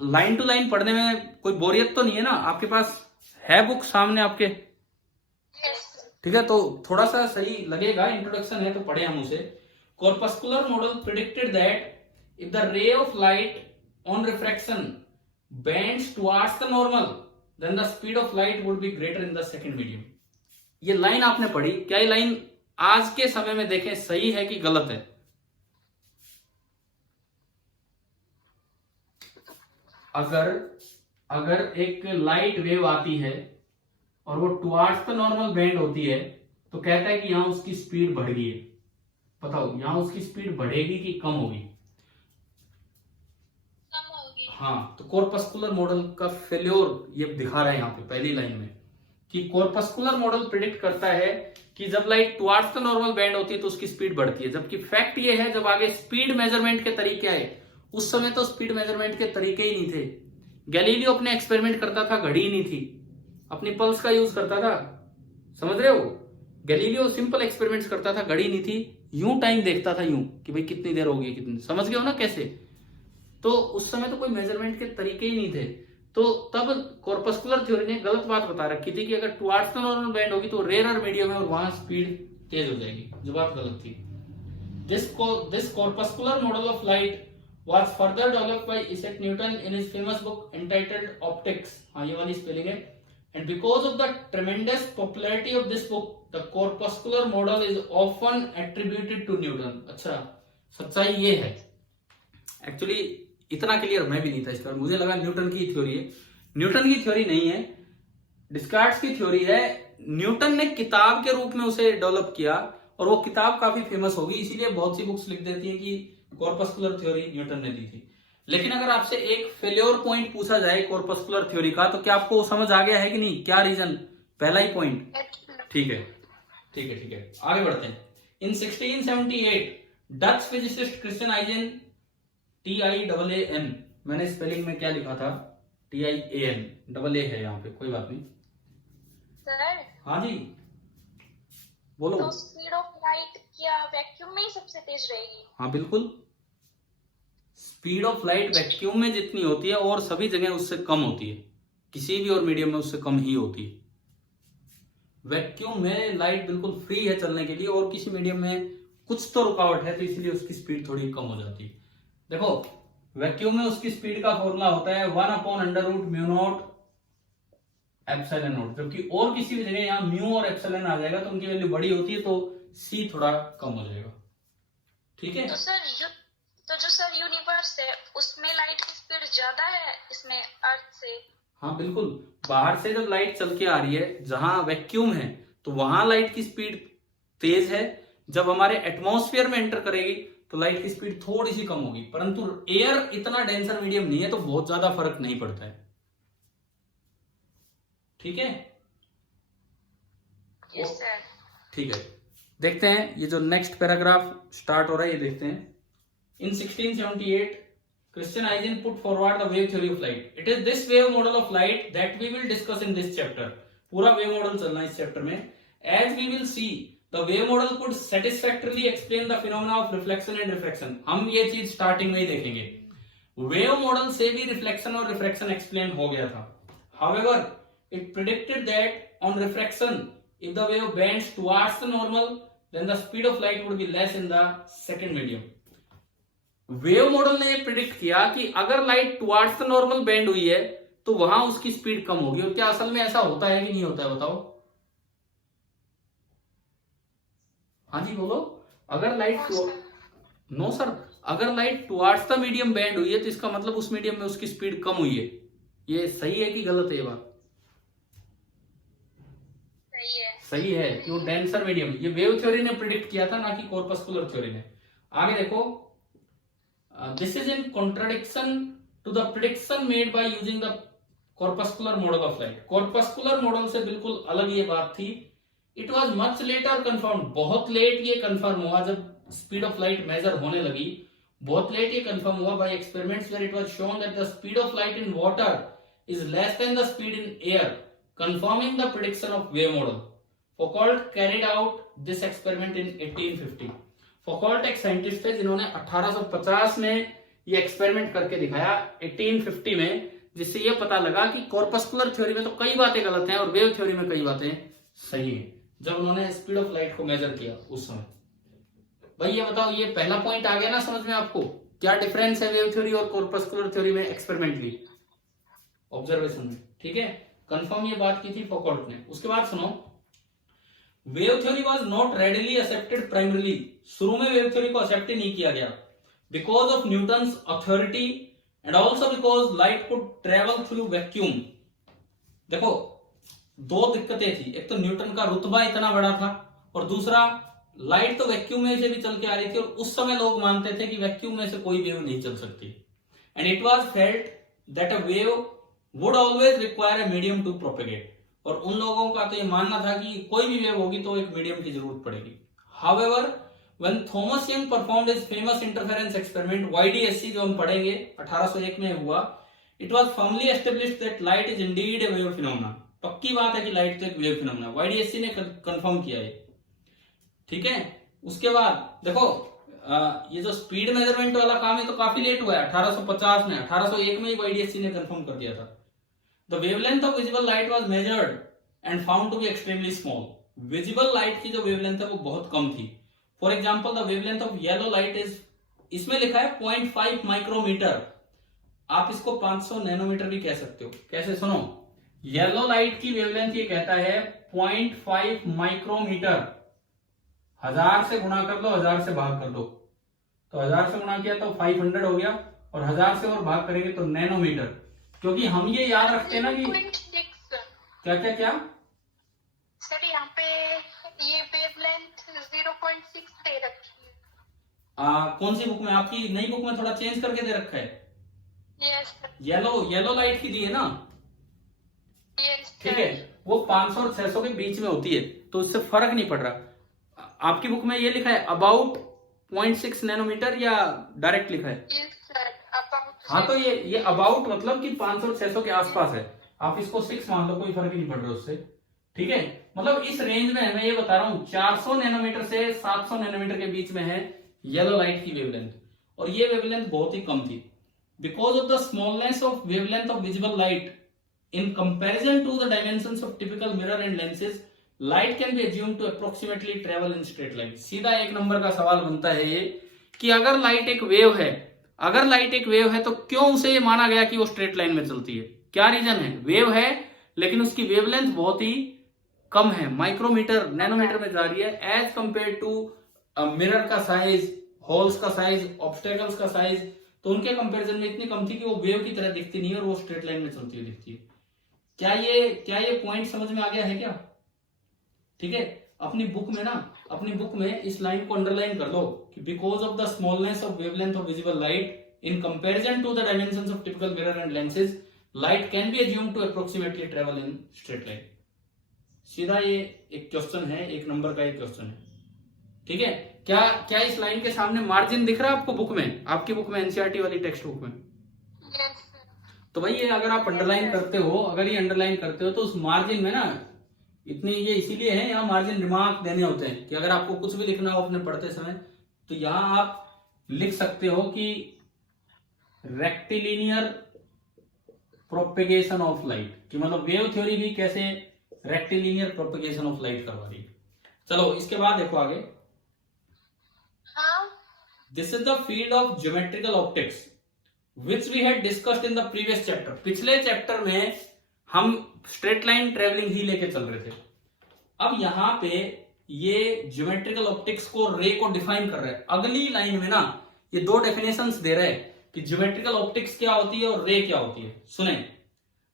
लाइन टू लाइन पढ़ने में कोई बोरियत तो नहीं है ना? आपके पास है बुक सामने आपके? ठीक है, तो थोड़ा सा सही लगेगा, इंट्रोडक्शन है तो पढ़े हम उसे। Corpuscular model predicted that if the ray of light on refraction bends towards the normal then the speed of light would be greater in the second medium. ये लाइन आपने पढ़ी, क्या ये लाइन आज के समय में देखें सही है कि गलत है? अगर एक लाइट वेव आती है और वो टुवर्ड्स द नॉर्मल बेंड होती है तो कहता है कि यहां उसकी स्पीड बढ़ गई है। बताओ यहां उसकी स्पीड बढ़ेगी कि कम होगी? कम होगी। हाँ, तो कॉर्पस्कुलर मॉडल का फेल्योर ये दिखा रहा है यहाँ पे पहली लाइन में कि कॉर्पस्कुलर मॉडल प्रिडिक्ट करता है कि जब light towards the normal bend होती है तो उसकी स्पीड बढ़ती है, जबकि फैक्ट ये है जब आगे स्पीड मेजरमेंट के तरीके आए उस समय तो स्पीड मेजरमेंट के तरीके ही नहीं थे। गैलीलियो अपने एक्सपेरिमेंट करता था, घड़ी ही नहीं थी, अपनी पल्स का यूज करता था। समझ रहे हो? गैलीलियो सिंपल एक्सपेरिमेंट्स करता था, घड़ी नहीं थी, यूं टाइम देखता था यूं कि भाई कितनी देर होगी कितनी। समझ गए हो ना कैसे? तो उस समय तो कोई मेजरमेंट के तरीके ही नहीं थे। तो तब कॉर्पस्कुलर थ्योरी ने गलत बात बता रखी थी कि अगर टुवर्ड्स द नॉर्मल बेंड होगी तो रेयर मीडियम है और वहां स्पीड तेज हो जाएगी, जो बात गलत थी। This corpuscular model of light was further developed by Isaac Newton in his famous book entitled Optics. हाँ ये वाली स्पेलिंग है। And because of the tremendous popularity of this book, the corpuscular model is often attributed to Newton. अच्छा, सच्चाई ये है। Actually इतना clear मैं भी नहीं था इस पर, मुझे लगा न्यूटन की थ्योरी है। न्यूटन की थ्योरी नहीं है, डिस्कार्ट्स की थ्योरी है। न्यूटन ने किताब के रूप में उसे डेवलप किया और वो किताब काफी फेमस होगी, इसीलिए बहुत सी बुक्स लिख देती हैं कि कॉर्पस्कुलर थ्योरी न्यूटन ने दी थी। लेकिन अगर आपसे एक फेल्योर पॉइंट पूछा जाए कॉर्पस्कुलर थ्योरी का तो क्या आपको समझ आ गया है कि नहीं? क्या रीजन? पहला ही पॉइंट। ठीक है, ठीक है, ठीक है, आगे बढ़ते हैं। इन 1678 Dutch physicist Christian eigen TIAAN, मैंने स्पेलिंग में क्या लिखा था? TIAN, डबल ए है यहाँ पे, कोई बात नहीं सर। हाँ जी बोलो। तो स्पीड ऑफ लाइट क्या वैक्यूम में ही सबसे तेज रहेगी? हाँ बिल्कुल, स्पीड ऑफ लाइट वैक्यूम में जितनी होती है और सभी जगह उससे कम होती है, किसी भी और मीडियम में उससे कम ही होती है। वैक्यूम में लाइट बिल्कुल फ्री है चलने के लिए और किसी मीडियम में कुछ तो रुकावट है तो इसलिए उसकी स्पीड थोड़ी कम हो जाती है। देखो वैक्यूम में उसकी स्पीड का फॉर्मूला होता है 1/√μ0 एप्सिलॉन नॉट, जबकि और किसी भी जगह यहाँ म्यू और एप्सिलॉन आ जाएगा तो उनकी वैल्यू बड़ी होती है तो सी थोड़ा कम हो जाएगा। ठीक है, तो जो सर यूनिवर्स है उसमें लाइट की स्पीड ज्यादा है इसमें अर्थ से? हाँ बिल्कुल, बाहर से जब लाइट चल के आ रही है जहां वैक्यूम है तो वहां लाइट की स्पीड तेज है, जब हमारे एटमॉस्फेयर में एंटर करेगी तो लाइट की स्पीड थोड़ी सी कम होगी, परंतु एयर इतना डेंसर मीडियम नहीं है तो बहुत ज्यादा फर्क नहीं पड़ता है। ठीक है, yes, ठीक है, देखते हैं ये जो नेक्स्ट पैराग्राफ स्टार्ट हो रहा है ये देखते हैं। in 1678 Christian Huygens put forward the wave theory of light. It is this wave model of light that we will discuss in this chapter. पूरा wave model चलना है इस chapter में. As we will see, the wave model could satisfactorily explain the phenomena of reflection and refraction. हम ये चीज starting में ही देखेंगे. Wave model से भी reflection और refraction explain हो गया था. However, it predicted that on refraction, if the wave bends towards the normal, then the speed of light would be less in the second medium. Wave model ने predict किया कि अगर light towards the normal bend हुई है तो वहां उसकी speed कम होगी. और क्या असल में ऐसा होता है कि नहीं होता है, बताओ. हाँ जी बोलो. अगर लाइट नो सर, अगर light towards the medium bend हुई है तो इसका मतलब उस मीडियम में उसकी स्पीड कम हुई है. ये सही है कि गलत है? ये बात सही है कि वो डेंसर मीडियम, ये वेव थ्योरी ने प्रिडिक्ट किया था, ना कि कॉर्पस्कुलर थ्योरी ने. आगे देखो. This is in contradiction to the prediction made by using the corpuscular model of light. Corpuscular model से बिल्कुल अलग ये बात थी. It was much later confirmed. बहुत लेट ये कंफर्म हुआ जब स्पीड ऑफ लाइट मेजर होने लगी. बहुत लेट ये कंफर्म हुआ by experiments where it was shown that the speed of light in water is less than the speed in air, confirming the prediction of wave model. Foucault carried out this experiment in 1850. Foucault एक scientist थे जिन्होंने 1850 में ये experiment करके दिखाया 1850 में, जिससे ये पता लगा कि कॉर्पस्कुलर थ्योरी में तो कई बातें गलत हैं और वेव थ्योरी में कई बातें सही हैं. जब उन्होंने स्पीड ऑफ लाइट को मेजर किया उस समय. भाई ये बताओ, ये पहला पॉइंट आ गया ना समझ में आपको? क्या डिफरेंस है वेव थ्योरी और कॉर्पस्कुलर थ्योरी में एक्सपेरिमेंटली ऑब्जर्वेशन में. ठीक है, कंफर्म ये बात की थी फौकॉल्ट ने. उसके बाद सुनो. Wave theory was not readily accepted primarily. शुरू में वेव थ्योरी को एक्सेप्ट ही नहीं किया गया because of Newton's authority and also because light could travel through vacuum. देखो, दो दिक्कतें थी. एक तो न्यूटन का रुतबा इतना बड़ा था और दूसरा लाइट तो वैक्यूम में से भी चल के आ रही थी और उस समय लोग मानते थे कि वैक्यूम में से कोई वेव नहीं चल सकती. And it was felt that a wave would always require a medium to propagate. और उन लोगों का तो ये मानना था कि कोई भी वेव होगी तो एक मीडियम की जरूरत पड़ेगी. However, when Thomas young performed his famous interference experiment YDSC, जो हम पढ़ेंगे 1801 में हुआ, it was firmly established that light is Indeed A wave phenomena. पक्की बात है कि लाइट तो एक वेव फिनोमेना. YDSC ने कंफर्म किया ये. ठीक है. उसके बाद देखो, ये जो स्पीड मेजरमेंट वाला काम है तो काफी लेट हुआ है 1850 में. 1801 में ही YDSC ने कंफर्म कर दिया था. The wavelength of visible light was measured and found to be extremely small. Visible light की जो wavelength है वो बहुत कम थी. For example, the wavelength of yellow light is, इसमें लिखा है 0.5 माइक्रोमीटर. आप इसको 500 नैनोमीटर भी कह सकते हो. कैसे? सुनो. येलो लाइट की वेवलेंथ ये कहता है 0.5 माइक्रोमीटर. 1000 से गुणा कर लो, 1000 से भाग कर दो, तो 1000 से गुणा किया तो 500 हो गया और 1000 से और भाग करेंगे तो नैनोमीटर. क्योंकि हम ये याद रखते हैं ना कि क्या क्या क्या सर यहाँ पे ये वेवलेंथ 0.6 दे रखी है. कौन सी बुक में? आपकी नई बुक में थोड़ा चेंज करके दे रखा है. यस. येलो लाइट की दी है ना. यस. ठीक है, वो 500 और 600 के बीच में होती है तो उससे फर्क नहीं पड़ रहा. आपकी बुक में ये लिखा है अबाउट 0.6 नैनोमीटर या डायरेक्ट लिखा है? Yes sir, about. हाँ, तो ये अबाउट मतलब कि 500 और 600 के आसपास है. आप इसको 6 मान लो, कोई फर्क नहीं पड़ रहा उससे. ठीक है, मतलब इस रेंज में है. मैं ये बता रहा हूं 400 नैनोमीटर से 700 नैनोमीटर के बीच में है येलो लाइट की वेवलेंथ. और ये वेवलेंथ बहुत ही कम थी. Because of the smallness of wavelength of visible light in comparison to the dimensions of typical mirror and lenses, light can be assumed to approximately travel in straight line. सीधा 1 number का सवाल बनता है ये कि अगर लाइट एक wave है तो क्यों उसे ये माना गया कि वो स्ट्रेट लाइन में चलती है? क्या रीजन है? वेव है लेकिन उसकी वेवलेंथ बहुत ही कम है, माइक्रोमीटर नैनोमीटर में जा रही है, एज कंपेयर टू मिरर का साइज, होल्स का साइज, ऑब्स्टेकल्स का साइज. तो उनके कंपैरिजन में इतनी कम थी कि वो वेव की तरह दिखती नहीं है और वो स्ट्रेट लाइन में चलती हुई दिखती है. क्या ये पॉइंट समझ में आ गया है क्या? ठीक है, अपनी बुक में इस लाइन को अंडरलाइन कर लो कि because of the smallness of wavelength of visible light in comparison to the dimensions of typical mirror and lenses, light can be assumed to approximately travel in straight line. सीधा ये एक question है, 1 number का एक question है. ठीक है, क्या क्या इस लाइन के सामने मार्जिन दिख रहा है आपको बुक में, आपकी बुक में, एनसीईआरटी वाली टेक्स्ट बुक में? Yes sir. तो भाई ये अगर आप अंडरलाइन करते हो, अगर ये अंडरलाइन करते हो तो उस मार्जिन में ना इतनी, ये इसीलिए है यहाँ मार्जिन रिमार्क देने होते हैं कि अगर आपको कुछ भी लिखना हो अपने पढ़ते समय तो यहाँ आप लिख सकते हो कि रेक्टिलिनियर प्रोपेगेशन ऑफ लाइट, कि मतलब वेव थ्योरी भी कैसे रेक्टिलिनियर प्रोपेगेशन ऑफ लाइट करवा रही है। चलो इसके बाद देखो आगे। हाँ। This is the field of geometrical optics which we had discussed in the previous chapter. पिछले चैप्टर में हम स्ट्रेट लाइन ट्रेवलिंग ही लेके चल रहे थे। अब यहाँ पे ये ज्योमेट्रिकल ऑप्टिक्स को, रे को डिफाइन कर रहे हैं। अगली लाइन में ना ये दो डेफिनेशंस दे रहे हैं कि ज्योमेट्रिकल ऑप्टिक्स क्या होती है और रे क्या होती है। सुने,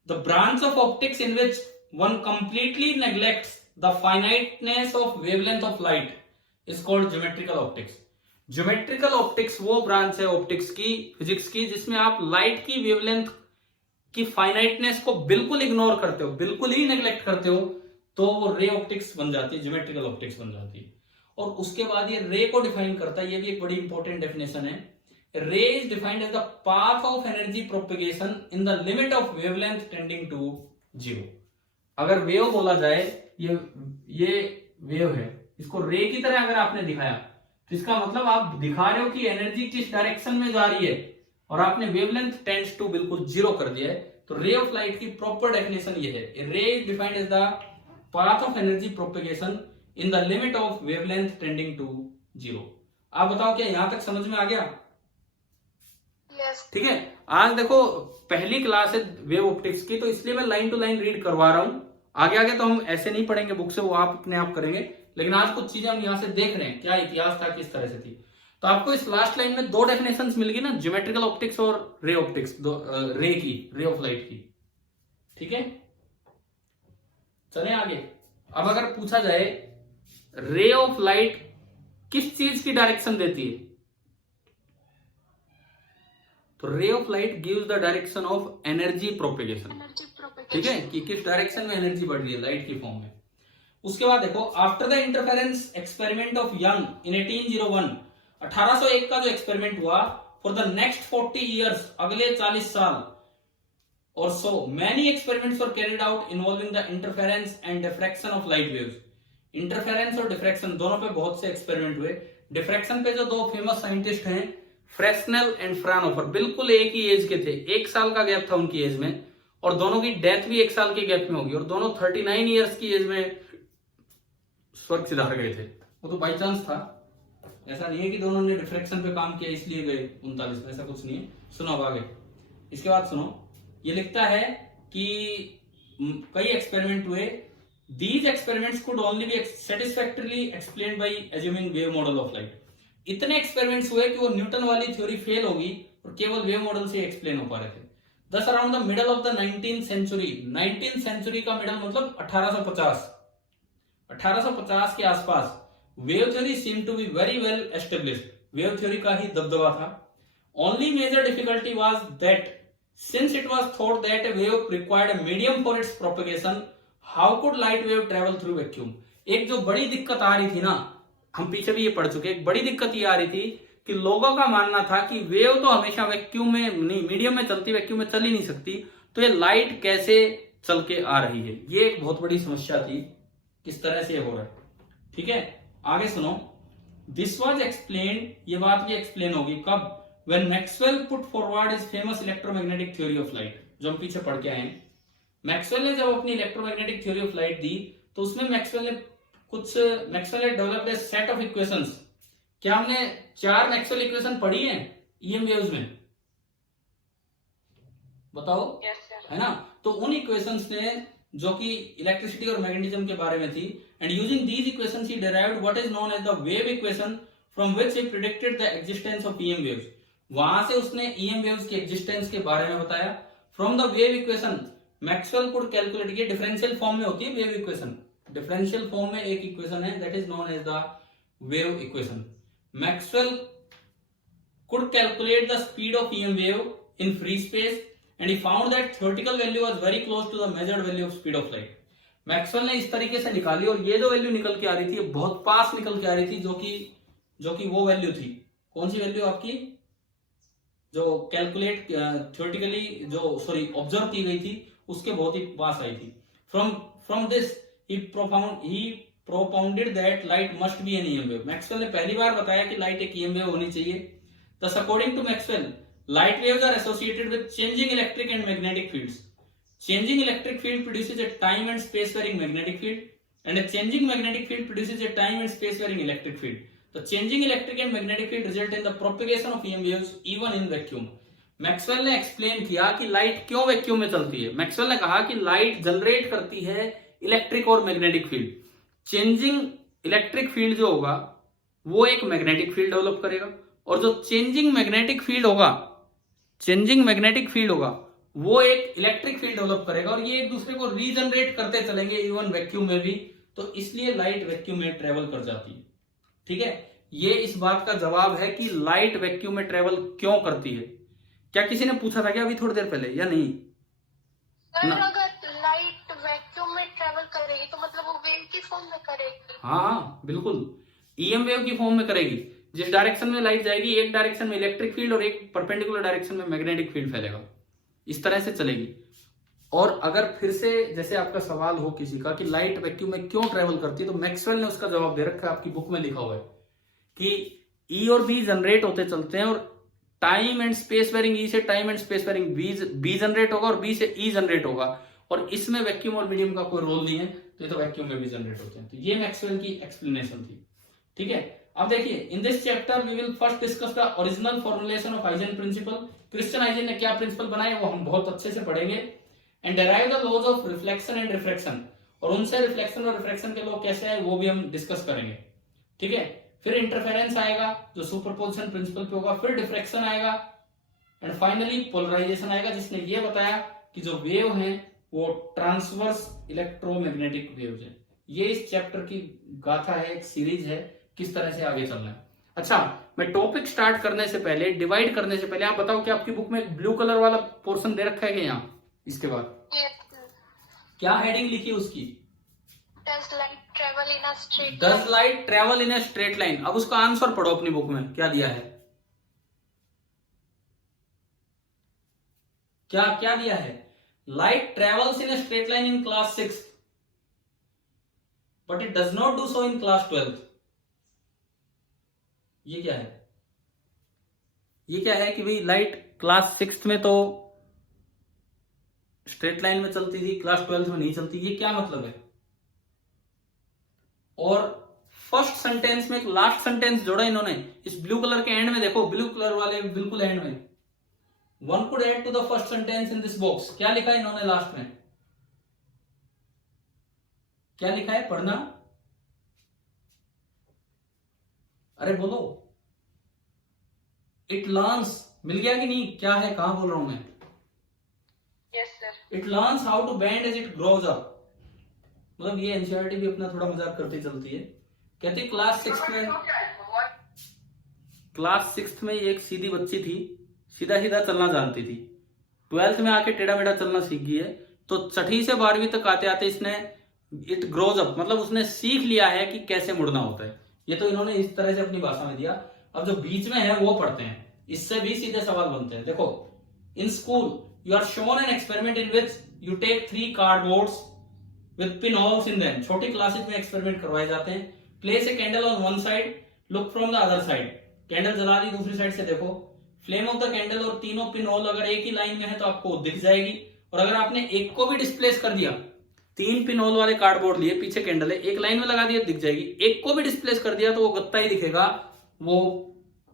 the branch of optics in which one completely neglects the finiteness of wavelength of light is called geometrical optics. Geometrical optics वो ब्रांच है ऑप्टिक्स की, फिजिक्स की, जिसमें आप लाइट की वेवलेंथ की फाइनाइटनेस को बिल्कुल इग्नोर करते हो, बिल्कुल ही नेग्लेक्ट करते हो, तो वो रे ऑप्टिक्स बन जाती है, ज्योमेट्रिकल ऑप्टिक्स बन जाती है। और उसके बाद ये रे को डिफाइन करता है, ये भी एक बड़ी इंपॉर्टेंट डेफिनेशन है। Ray is defined as the path of energy propagation in the limit of wavelength tending to 0। अगर वेव बोला जाए, ये वेव है, इसको रे की तरह अगर आपने दिखाया तो इसका मतलब आप दिखा रहे हो कि एनर्जी किस डायरेक्शन में जा रही है, और आपने वेवलेंथ टेंड्स टू बिल्कुल 0 कर दिया है। तो रे ऑफ लाइट की प्रॉपर डेफिनेशन ये है, ray is defined as the path of energy propagation in the limit of wavelength tending to 0। आप बताओ क्या यहां तक समझ में आ गया? यस। ठीक है। आज देखो पहली क्लास है वेव ऑप्टिक्स की, तो इसलिए मैं लाइन टू लाइन रीड करवा रहा हूं। आगे तो हम ऐसे नहीं पढ़ेंगे बुक से, वो आप अपने आप करेंगे, लेकिन आज कुछ चीजें हम यहां से देख रहे हैं, क्या इतिहास था, किस तरह से थी। तो आपको इस लास्ट लाइन में दो डेफिनेशंस मिल गई ना, ज्योमेट्रिकल ऑप्टिक्स और रे ऑप्टिक्स, रे की, रे ऑफ लाइट की। ठीक है, चलें आगे। अब अगर पूछा जाए रे ऑफ लाइट किस चीज की डायरेक्शन देती है, तो ray of light gives the direction of energy propagation. ठीक है, कि किस डायरेक्शन में एनर्जी बढ़ रही है लाइट की फॉर्म में। उसके बाद देखो, after the interference experiment of young in 1801, 1801 का जो एक्सपेरिमेंट हुआ, फॉर द नेक्स्ट 40 इयर्स, अगले 40 साल और so many experiments were carried out involving the interference and diffraction of light waves. Interference और डिफ्रैक्शन दोनों पे बहुत से एक्सपेरिमेंट हुए। डिफ्रैक्शन पे जो दो फेमस साइंटिस्ट हैं, फ्रेस्नेल एंड फ्रानहोफर, बिल्कुल एक ही एज के थे, 1 साल का गैप था उनकी एज में, और दोनों की डेथ भी 1 साल के गैप में होगी, और दोनों 39 इयर्स की एज में स्वर्ग सिधार गए थे। वो तो बाई चांस था, ऐसा नहीं है कि दोनों ने डिफ्रैक्शन पे काम किया इसलिए गए 39 में, ऐसा कुछ नहीं है। सुनो अब आगे, इसके बाद सुनो, ये लिखता है कि कई एक्सपेरिमेंट हुए, these experiments could only be satisfactorily explained by assuming wave model of light. इतने एक्सपेरिमेंट्स हुए कि वो न्यूटन वाली थ्योरी फेल होगी और केवल वेव मॉडल से एक्सप्लेन हो पा रहे थे। Thus around the middle of the 19th century, 19th century का मिडल मतलब 1850 के आसपास, wave theory seem to be very well established, wave theory का ही दबदबा था। Only major difficulty was that since it was thought that a wave required a medium for its propagation, how could light wave travel through vacuum? एक जो बड़ी दिक्कत आ रही थी ना, हम पीछे भी ये पढ़ चुके, एक बड़ी दिक्कत ये आ रही थी कि लोगों का मानना था कि वेव तो हमेशा वैक्यूम में नहीं, मीडियम में चलती, वैक्यूम में चल ही नहीं सकती, तो ये लाइट कैसे चल के आ रही है, ये एक बहुत बड़ी समस्या थी, किस तरह से हो रहा है। ठीक है, आगे सुनो, दिस वाज एक्सप्लेन्ड, ये बात भी एक्सप्लेन होगी कब, when Maxwell put forward his famous electromagnetic theory of light, जो हम पीछे पढ़ के आए हैं। मैक्सवेल ने जब अपनी इलेक्ट्रोमैग्नेटिक थ्योरी ऑफ लाइट दी, तो उसमें मैक्सवेल ने developed A set of equations. क्या हमने 4 मैक्सवेल इक्वेशन पढ़ी हैं ईएम वेव्स में? बताओ। है ना, तो उन इक्वेशंस ने, जो कि इलेक्ट्रिसिटी और मैग्नेटिज्म के बारे में थी, and using these equations he derived what is known as the wave equation from which he predicted the existence of EM waves. वहां से उसने ईएम वेव्स की एग्जिस्टेंस के बारे में बताया। From the wave equation Maxwell could calculate, ये differential form में होती है वेव इक्वेशन, डिफरेंशियल फॉर्म में एक इक्वेशन है that is known as the wave equation. Maxwell could calculate the speed of EM wave in free space and he found that theoretical value was very close to the measured value of speed of light. Maxwell ने इस तरीके से निकाली और ये जो value निकल के आ रही थी बहुत पास निकल के आ रही थी, जो कि जो कि वो वैल्यू थी, कौन सी वैल्यू आपकी, जो कैलकुलेट थ्योरेटिकली जो सॉरी ऑब्जर्व की गई थी उसके बहुत ही पास आई थी। From this he propounded that light must be an EM wave. Maxwell ने पहली बार बताया कि लाइट एक ईएम वेव होनी चाहिए। Thus, according to Maxwell, light waves are associated with changing electric and magnetic fields. Changing electric field produces a time and space varying magnetic field, and a changing magnetic field produces a time and space varying electric field. The changing electric and magnetic field result in the propagation of EM waves even in vacuum. Maxwell ने explain किया कि light क्यों vacuum में चलती है। Maxwell ने कहा कि लाइट जनरेट करती है इलेक्ट्रिक और magnetic field. Changing electric field जो होगा वो एक मैग्नेटिक फील्ड डेवलप करेगा, और जो चेंजिंग मैग्नेटिक फील्ड होगा वो एक इलेक्ट्रिक फील्ड डेवलप करेगा, और ये एक दूसरे को रीजनरेट करते चलेंगे इवन वैक्यूम में भी। तो इसलिए लाइट वैक्यूम में ट्रेवल कर जाती है। ठीक है, ये इस बात का जवाब है कि लाइट वैक्यूम में ट्रेवल क्यों करती है। क्या किसी ने पूछा था क्या अभी थोड़ी देर पहले या नहीं? सर अगर लाइट वैक्यूम में ट्रेवल करेगी तो मतलब वो वेव की फॉर्म में करेगी? हाँ बिल्कुल, ईएम वेव की फॉर्म में करेगी। जिस डायरेक्शन में लाइट जाएगी, एक डायरेक्शन में इलेक्ट्रिक फील्ड और एक परपेंडिकुलर डायरेक्शन में मैग्नेटिक फील्ड फैलेगा, इस तरह से चलेगी। और अगर फिर से जैसे आपका सवाल हो किसी का कि लाइट वैक्यूम में क्यों ट्रेवल करती है, तो मैक्सवेल ने उसका जवाब दे रखा है, आपकी बुक में लिखा हुआ है कि ई और बी जनरेट होते चलते हैं, और time and space varying E से time and space varying B generate होगा और बी से ई जनरेट होगा, और इसमें वैक्यूम और मीडियम का कोई रोल नहीं है, तो ये तो वैक्यूम में भी जनरेट होते हैं। तो ये मैक्सवेल की एक्सप्लेनेशन थी। ठीक है, अब देखिए in this chapter we will first discuss the original formulation of Huygens principle. Christian Huygens ने क्या प्रिंसिपल बनाए वो हम बहुत अच्छे से पढ़ेंगे। And derive the laws of reflection and refraction, और उनसे रिफ्लेक्शन और रिफ्रैक्शन के लॉ कैसे है वो भी हम डिस्कस करेंगे। ठीक है, फिर इंटरफेरेंस आएगा जो सुपरपोजिशन प्रिंसिपल पे होगा, फिर डिफ्रैक्शन आएगा, एंड फाइनली पोलराइजेशन आएगा, जिसने ये बताया कि जो वेव है वो ट्रांसवर्स इलेक्ट्रोमैग्नेटिक वेव्स है। ये इस चैप्टर की गाथा है, एक सीरीज है, किस तरह से आगे चलना है। अच्छा, मैं टॉपिक स्टार्ट करने से पहले, डिवाइड करने से पहले आप बताओ कि आपकी बुक में ब्लू कलर वाला पोर्शन दे रखा है क्या यहाँ? इसके बाद क्या हेडिंग लिखी उसकी? Does light travel in a straight line? Does light travel in a straight line. अब उसका आंसर पढ़ो अपनी बुक में, क्या दिया है, क्या क्या दिया है? Light travels in a straight line in class 6 but it does not do so in class 12। ये क्या है? ये क्या है कि भाई लाइट क्लास 6 में तो स्ट्रेट लाइन में चलती थी, क्लास 12 में नहीं चलती, ये क्या मतलब है? और फर्स्ट सेंटेंस में एक लास्ट सेंटेंस जोड़ा इन्होंने इस ब्लू कलर के एंड में, देखो ब्लू कलर वाले बिल्कुल एंड में, one could add to the first sentence in this box. क्या लिखा है इन्होंने लास्ट में? क्या लिखा है, पढ़ना, अरे बोलो। इट लर्न्स, मिल गया कि नहीं? क्या है, कहां बोल रहा हूं मैं? Yes sir. It learns how to bend as it grows up. मतलब ये एनसीईआरटी भी अपना थोड़ा मजाक करती चलती है। कहती क्लास 6 में एक सीधी बच्ची थी, सीधा सीधा चलना जानती थी, 12th में आके टेढ़ा मेढ़ा चलना सीख गई है, तो 6ठी से 12वीं तक आते आते इसने इट ग्रोज अप, मतलब उसने सीख लिया है कि कैसे मुड़ना होता है। ये तो इन्होंने इस तरह से अपनी भाषा में दिया। अब जो बीच में है वो पढ़ते हैं, इससे भी सीधे सवाल बनते हैं। देखो, in school you are shown an experiment in which you take 3 cardboards with pin holes in them. छोटी क्लासेस में एक्सपेरिमेंट करवाए जाते हैं। Place a candle on one side, look from the other side. Candle जला दी, दूसरी side से देखो। फ्लेम ऑफ द कैंडल और तीनों पिन होल अगर एक ही लाइन में है तो आपको दिख जाएगी, और अगर आपने एक को भी डिस्प्लेस कर दिया, 3 पिन होल वाले कार्डबोर्ड लिए, पीछे कैंडल है, एक लाइन में लगा दिया दिख जाएगी, एक को भी डिस्प्लेस कर दिया तो वो गत्ता ही दिखेगा, वो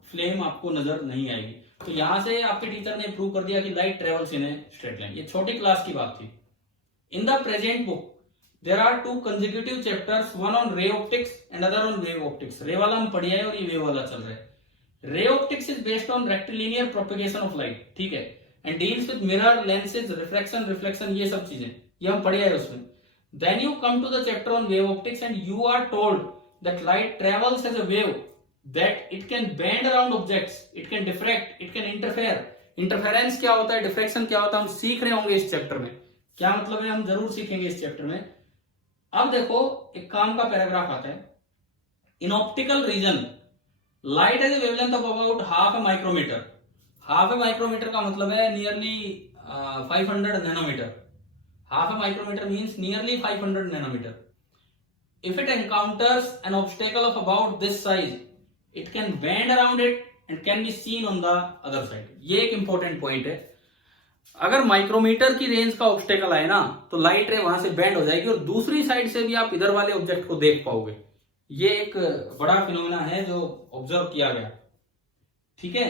फ्लेम आपको नजर नहीं आएगी। तो यहां से आपके टीचर ने प्रूव कर दिया कि light travels in a straight line. ये छोटी क्लास की बात थी। In the present book there are 2 consecutive chapters, one on ray optics and other on wave optics. Ray वाला हम पढ़िया है और ये वेव वाला चल रहा है। Ray optics is based on rectilinear propagation of light, ठीक है, and deals with mirror, lenses, refraction, reflection, ये सब चीजें ये हम पढ़िया है उसमें। Then you come to the chapter on wave optics and you are told that light travels as a wave, that it can bend around objects, it can diffract, it can interfere. Interference क्या होता है, diffraction क्या होता है, हम सीख रहे होंगे इस चैप्टर में। क्या मतलब है, हम जरूर सीखेंगे इस चैप्टर में। अब देखो एक काम का पैराग्राफ आता है। In optical region light has a wavelength of about half a micrometre. Half a micrometre का मतलब है nearly 500 nanometre. Half a micrometre means nearly 500 nanometre. If it encounters an obstacle of about this size, it can bend around it and can be seen on the other side। ये एक important point है। अगर micrometer की range का obstacle आए ना तो light रे वहां से बेंड हो जाएगी और दूसरी साइड से भी आप इधर वाले ऑब्जेक्ट को देख पाओगे। ये एक बड़ा फिनोमेना है जो ऑब्जर्व किया गया, ठीक है।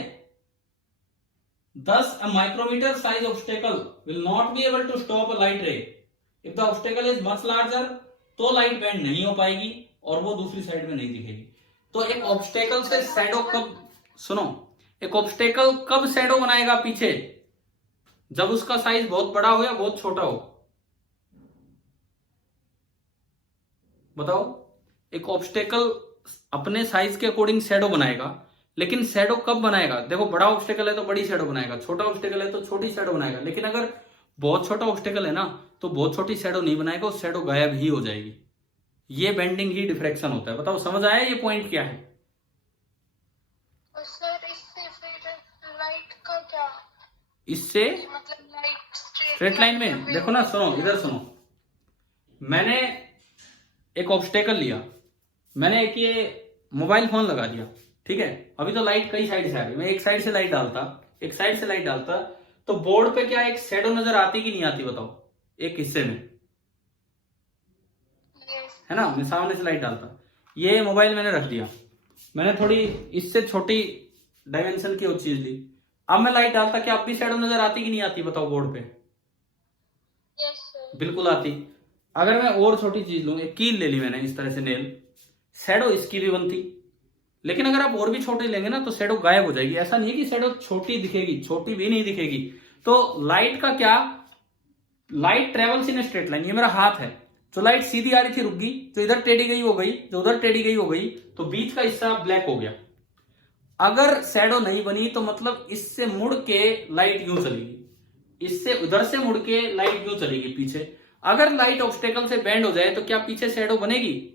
Thus, a micrometer size obstacle will not be able to stop a light ray. If the obstacle is much larger, तो लाइट बेंड नहीं हो पाएगी और वो दूसरी साइड में नहीं दिखेगी। तो एक ऑब्स्टेकल से शैडो कब, सुनो, एक ऑब्स्टेकल कब शैडो बनाएगा पीछे? जब उसका साइज बहुत बड़ा हो या बहुत छोटा हो। बताओ, एक ऑब्स्टेकल अपने साइज के अकॉर्डिंग शैडो बनाएगा, लेकिन शैडो कब बनाएगा? देखो, बड़ा ऑब्स्टेकल है तो बड़ी शैडो बनाएगा, छोटा ऑब्स्टेकल है तो छोटी शैडो बनाएगा। लेकिन अगर बहुत छोटा ऑब्स्टेकल है ना तो बहुत छोटी शैडो नहीं बनाएगा, उस शैडो गायब ही हो जाएगी। ये बेंडिंग ही डिफ्रैक्शन होता है। बताओ, समझ आया ये पॉइंट क्या है? और सर इससे फिर लाइट का क्या? इससे मतलब लाइट स्ट्रेट लाइन में देखो ना, सुनो इधर सुनो। मैंने एक ऑब्स्टेकल लिया, मैंने एक ये मोबाइल फोन लगा दिया, ठीक है। अभी तो लाइट कई साइड से आ गई, मैं एक साइड से लाइट डालता, एक साइड से लाइट डालता, तो बोर्ड पे क्या एक शैडो नजर आती कि नहीं आती? बताओ, एक हिस्से में, है ना। मैं सामने से लाइट डालता, ये मोबाइल मैंने रख दिया, मैंने थोड़ी इससे छोटी डायमेंशन की वो चीज ली, अब मैं लाइट डालता, क्या अब भी शैडो नजर आती कि नहीं आती? बताओ बोर्ड पे। बिल्कुल आती। अगर मैं और छोटी चीज लूं, एक कील ले ली मैंने इस तरह से, नेल, शैडो इसकी भी बनती। लेकिन अगर आप और भी छोटी लेंगे ना तो शैडो गायब हो जाएगी। ऐसा नहीं है कि शैडो छोटी दिखेगी, छोटी भी नहीं दिखेगी। तो लाइट का क्या, लाइट ट्रेवल्स इन स्ट्रेट लाइन। ये मेरा हाथ है, जो लाइट सीधी आ रही थी रुक गई, जो इधर टेढ़ी गई हो गई, जो उधर टेढ़ी गई हो गई, तो बीच का हिस्सा ब्लैक हो गया। अगर शैडो नहीं बनी तो मतलब इससे मुड़ के लाइट यूं चलेगी, इससे उधर से मुड़ के लाइट यूं चलेगी पीछे। अगर लाइट ऑब्स्टेकल से बेंड हो जाए तो क्या पीछे शैडो बनेगी?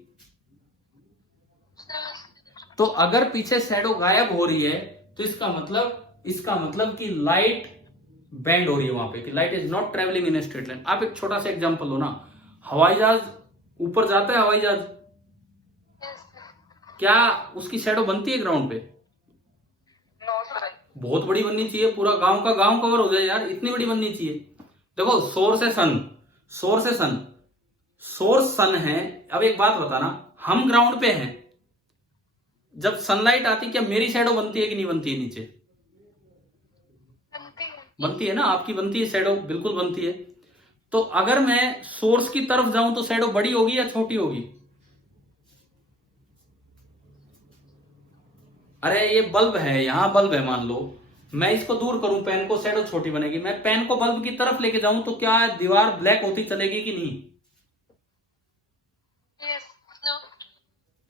तो अगर पीछे शैडो गायब हो रही है तो इसका मतलब कि लाइट बेंड हो रही है वहां पे, कि light is not travelling in a straight line. आप एक छोटा सा एग्जांपल लो ना, हवाई जहाज ऊपर जाता है, हवाई जहाज, क्या उसकी शैडो बनती है ग्राउंड पे? बहुत बड़ी बननी चाहिए, पूरा गांव का गांव कवर हो जाए यार, इतनी बड़ी बननी चाहिए। देखो, सोर्स है सन, सोर्स सन है। अब एक बात बताना, हम ग्राउंड पे हैं, जब सनलाइट आती क्या मेरी शैडो बनती है कि नहीं बनती है? नीचे बनती है ना, आपकी बनती है शैडो, बिल्कुल बनती है। तो अगर मैं सोर्स की तरफ जाऊं तो शैडो बड़ी होगी या छोटी होगी? अरे ये बल्ब है, यहां बल्ब है, मान लो मैं इसको दूर करूं पेन को, शैडो छोटी बनेगी। मैं पेन को बल्ब की तरफ लेके जाऊं तो क्या दीवार ब्लैक होती चलेगी कि नहीं?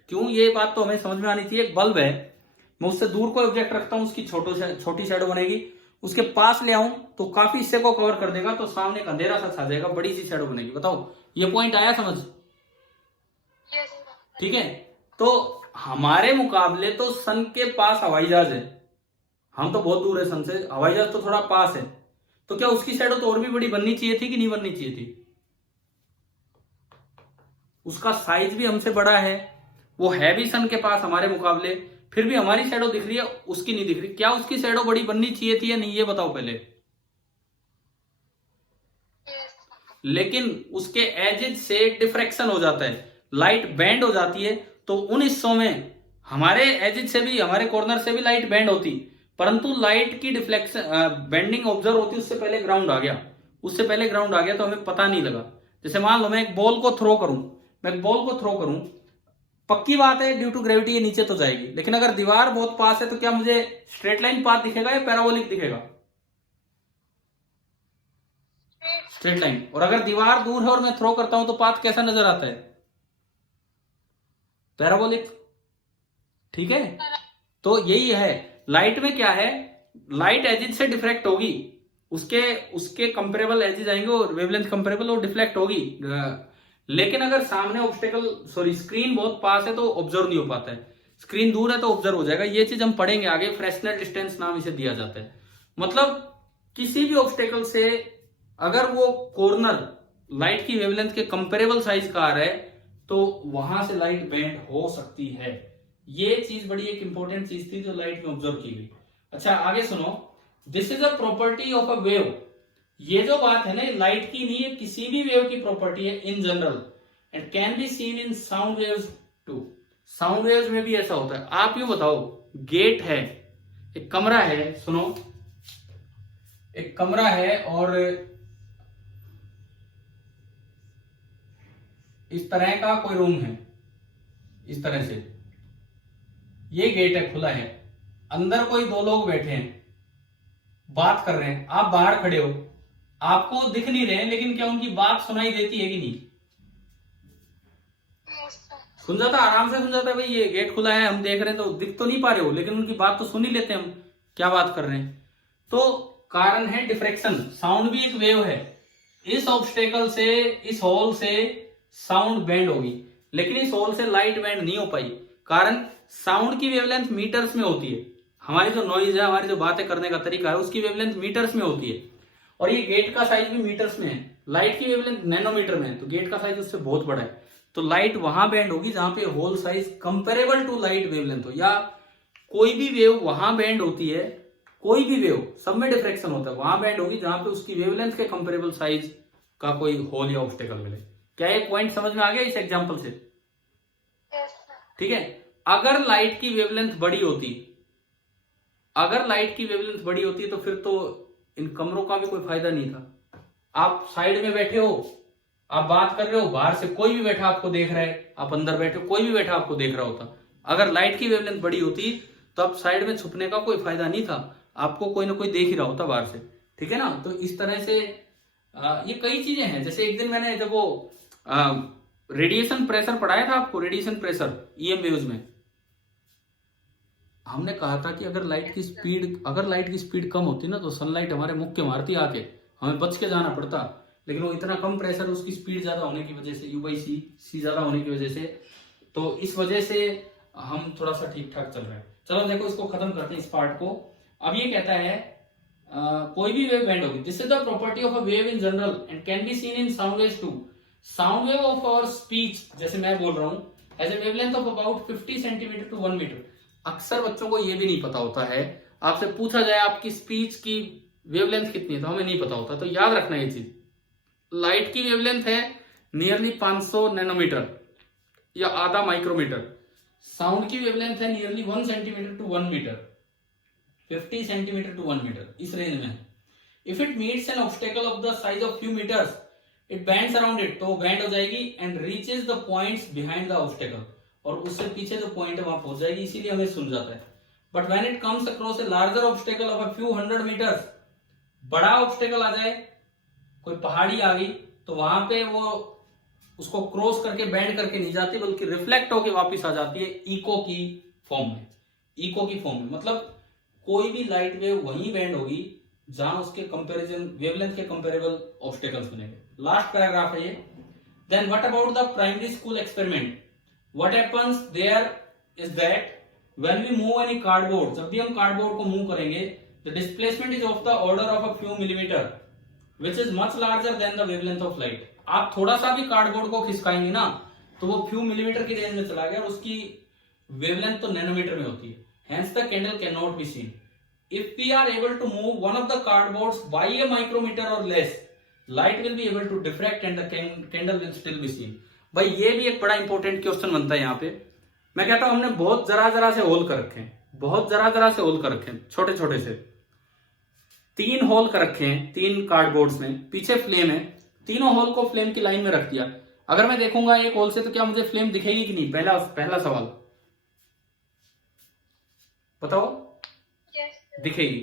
क्यों? ये बात तो हमें समझ में आनी चाहिए। एक बल्ब है, मैं उससे दूर कोई ऑब्जेक्ट रखता हूं, उसकी छोटी शैडो बनेगी। उसके पास ले आऊं तो काफी हिस्से को कवर कर देगा, तो सामने का अंधेरा सा छा जाएगा, बड़ी सी शैडो बनेगी। बताओ, ये पॉइंट आया समझ? ठीक है। तो हमारे मुकाबले तो सन के पास हवाई जहाज है, हम तो बहुत दूर है सन से, हवाई जहाज तो थोड़ा पास है। तो क्या उसकी शैडो तो और भी बड़ी बननी चाहिए थी कि नहीं बननी चाहिए थी? उसका साइज भी हमसे बड़ा है, वो है भी सन के पास हमारे मुकाबले, फिर भी हमारी शैडो दिख रही है, उसकी नहीं दिख रही। क्या उसकी शैडो बड़ी बननी चाहिए थी या नहीं, ये बताओ पहले। लेकिन उसके एजेज से डिफ्रैक्शन हो जाता है, लाइट बेंड हो जाती है, तो उन हिस्सों में हमारे एजेज से भी, हमारे कॉर्नर से भी लाइट बेंड होती, परंतु लाइट की डिफ्लेक्शन बेंडिंग ऑब्जर्व होती उससे पहले ग्राउंड आ गया, तो हमें पता नहीं लगा। जैसे मान लो मैं एक बॉल को थ्रो करूं, पक्की बात है ड्यू टू ग्रेविटी ये नीचे तो जाएगी, लेकिन अगर दीवार बहुत पास है तो क्या मुझे स्ट्रेट लाइन पाथ दिखेगा या पैराबोलिक दिखेगा? Straight line. और अगर दीवार दूर है और मैं थ्रो करता हूं तो पाथ कैसा नजर आता है? पैराबोलिक। ठीक है, तो यही है लाइट में। क्या है, लाइट एजिज से डिफ्रैक्ट होगी, उसके कंपेरेबल एजिज आएंगे और वेवलेंथ कंपेरेबल और डिफ्लेक्ट होगी। लेकिन अगर सामने स्क्रीन बहुत पास है तो ऑब्जर्व नहीं हो पाता है। स्क्रीन दूर है तो ऑब्जर्व हो जाएगा। ये चीज हम पढ़ेंगे आगे, फ्रेस्नेल डिस्टेंस नाम इसे दिया जाता है। मतलब किसी भी ऑब्स्टेकल से अगर वो कॉर्नर लाइट की वेवलेंथ के कंपेरेबल साइज का आ रहा है तो वहां से लाइट बेंड हो सकती है। ये चीज बड़ी एक इंपॉर्टेंट चीज थी जो लाइट में ऑब्जर्व की गई। अच्छा आगे सुनो, this is a property of a wave. ये जो बात है ना, ये लाइट की नहीं है, किसी भी वेव की प्रॉपर्टी है in general, and can be seen in sound waves too. Sound waves में भी ऐसा होता है। आप यूं बताओ, गेट है, एक कमरा है, सुनो, एक कमरा है और इस तरह का कोई रूम है, इस तरह से, ये गेट है, खुला है, अंदर कोई दो लोग बैठे हैं, बात कर रहे हैं, आप बाहर खड़े हो, आपको दिख नहीं रहे हैं, लेकिन क्या उनकी बात सुनाई देती है कि नहीं? Yes, sir. सुन जाता, आराम से सुन जाता है। भाई ये गेट खुला है, हम देख रहे हैं तो दिख तो नहीं पा रहे हो, लेकिन उनकी बात तो सुन ही लेते हैं हम, क्या बात कर रहे हैं। तो कारण है डिफ्रेक्शन। साउंड भी एक वेव है। इस ऑब्स्टेकल से, इस होल से साउंड बेंड होगी, लेकिन इस होल से लाइट बेंड नहीं हो पाई। कारण साउंड की वेवलेंथ मीटर्स में होती है। हमारी जो नॉइज है, हमारी जो बातें करने का तरीका है, उसकी वेवलेंथ मीटर्स में होती है, और ये गेट का साइज भी मीटर्स में है। लाइट की वेवलेंथ नैनोमीटर में है, तो गेट का साइज उससे बहुत बड़ा है। तो लाइट वहां बेंड होगी जहां पे hole size comparable to light wavelength हो, या कोई भी वेव वहां बेंड होती है, कोई भी वेव, सब में डिफ्रेक्शन होता है, वहां बेंड होगी जहां पे उसकी वेवलेंथ के कंपेरेबल साइज का कोई होल या ऑब्स्टेकल मिले। क्या ये पॉइंट समझ में आ गया इस एग्जांपल से? Yes, sir. ठीक है। अगर लाइट की वेवलेंथ बड़ी होती, अगर लाइट की वेवलेंथ बड़ी होती तो फिर तो इन कमरों का भी कोई फायदा नहीं था। आप साइड में बैठे हो, आप बात कर रहे हो, बाहर से कोई भी बैठा आपको देख रहा है, आप अंदर बैठे हो, कोई भी बैठा आपको देख रहा होता। अगर लाइट की वेवलेंथ बड़ी होती तो आप साइड में छुपने का कोई फायदा नहीं था, आपको कोई ना कोई देख ही रहा होता बाहर से। ठीक है ना? तो इस तरह से ये कई चीजें हैं। जैसे एक दिन मैंने जब वो रेडिएशन प्रेशर पढ़ाया था आपको, रेडिएशन प्रेशर ईएम वेव्स में, हमने कहा था कि अगर लाइट की स्पीड कम होती ना तो सनलाइट हमारे मुख के मारती आके, हमें बच के जाना पड़ता। लेकिन वो इतना कम प्रेशर, उसकी स्पीड ज्यादा होने की वजह से, U/C ज्यादा होने की वजह से, तो इस वजह से हम थोड़ा सा ठीक ठाक चल रहे हैं। चलो देखो, इसको खत्म करते हैं इस पार्ट को। अब ये कहता है कोई भी वेव बेंड होगी, this is the property of a wave in general and can be seen in sound waves too. Sound wave of our speech, जैसे मैं बोल रहा हूं, has a wavelength of about 50 centimetre to 1 metre. अक्सर बच्चों को ये भी नहीं पता होता है, आपसे पूछा जाए आपकी स्पीच की वेवलेंथ कितनी है तो हमें नहीं पता होता। तो याद रखना ये चीज, लाइट की वेवलेंथ है नियरली 500 नैनोमीटर या आधा माइक्रोमीटर। साउंड की वेवलेंथ है nearly 1 centimetre to 1 metre, 50 centimetre to 1 metre, इस रेंज में। If it meets an obstacle of the size of few metres, it bends around it, तो बैंड हो जाएगी and reaches the points behind the obstacle, और उससे पीछे जो point है वहां पहुंच जाएगी, इसीलिए हमें सुन जाता है। But when it comes across a larger obstacle of a few 100 metres, बड़ा ऑब्स्टेकल आ जाए, कोई पहाड़ी आ गई, तो वहां पे वो उसको क्रॉस करके बैंड करके नहीं जाती, बल्कि रिफ्लेक्ट होके वापस आ जाती है इको की फॉर्म में। इको की फॉर्म में मतलब कोई भी लाइट वेव वहीं बैंड होगी जहां उसके कंपैरिजन वेवलेंथ के कंपेरेबल ऑब्स्टेकल्स मिलेंगे। लास्ट पैराग्राफ है ये। Then what about the primary school experiment? What happens there is that when we move any cardboard, जब भी हम कार्डबोर्ड को मूव करेंगे, the displacement is of the order of a few millimetre which is much larger than the wavelength of light. आप थोड़ा सा भी cardboard को खिसकाएंगे ना तो वो फ्यू मिलीमीटर की रेंज में चला गया, और उसकी वेवलेंथ तो नैनोमीटर में होती है। Hence the candle can not be seen. If we are able to move one of the cardboards by a micrometer or less, light will be able to diffract and the candle will still be seen. भाई ये भी एक बड़ा important question बनता है यहाँ पे। मैं कहता हूं हमने बहुत जरा से होल कर रखे हैं, बहुत जरा से होल कर रखे हैं, छोटे छोटे से 3 होल कर रखे हैं 3 कार्डबोर्ड्स में, पीछे फ्लेम है, तीनों होल को फ्लेम की लाइन में रख दिया। अगर मैं देखूंगा एक होल से तो क्या मुझे फ्लेम दिखेगी कि नहीं? पहला सवाल बताओ। Yes, sir. दिखेगी।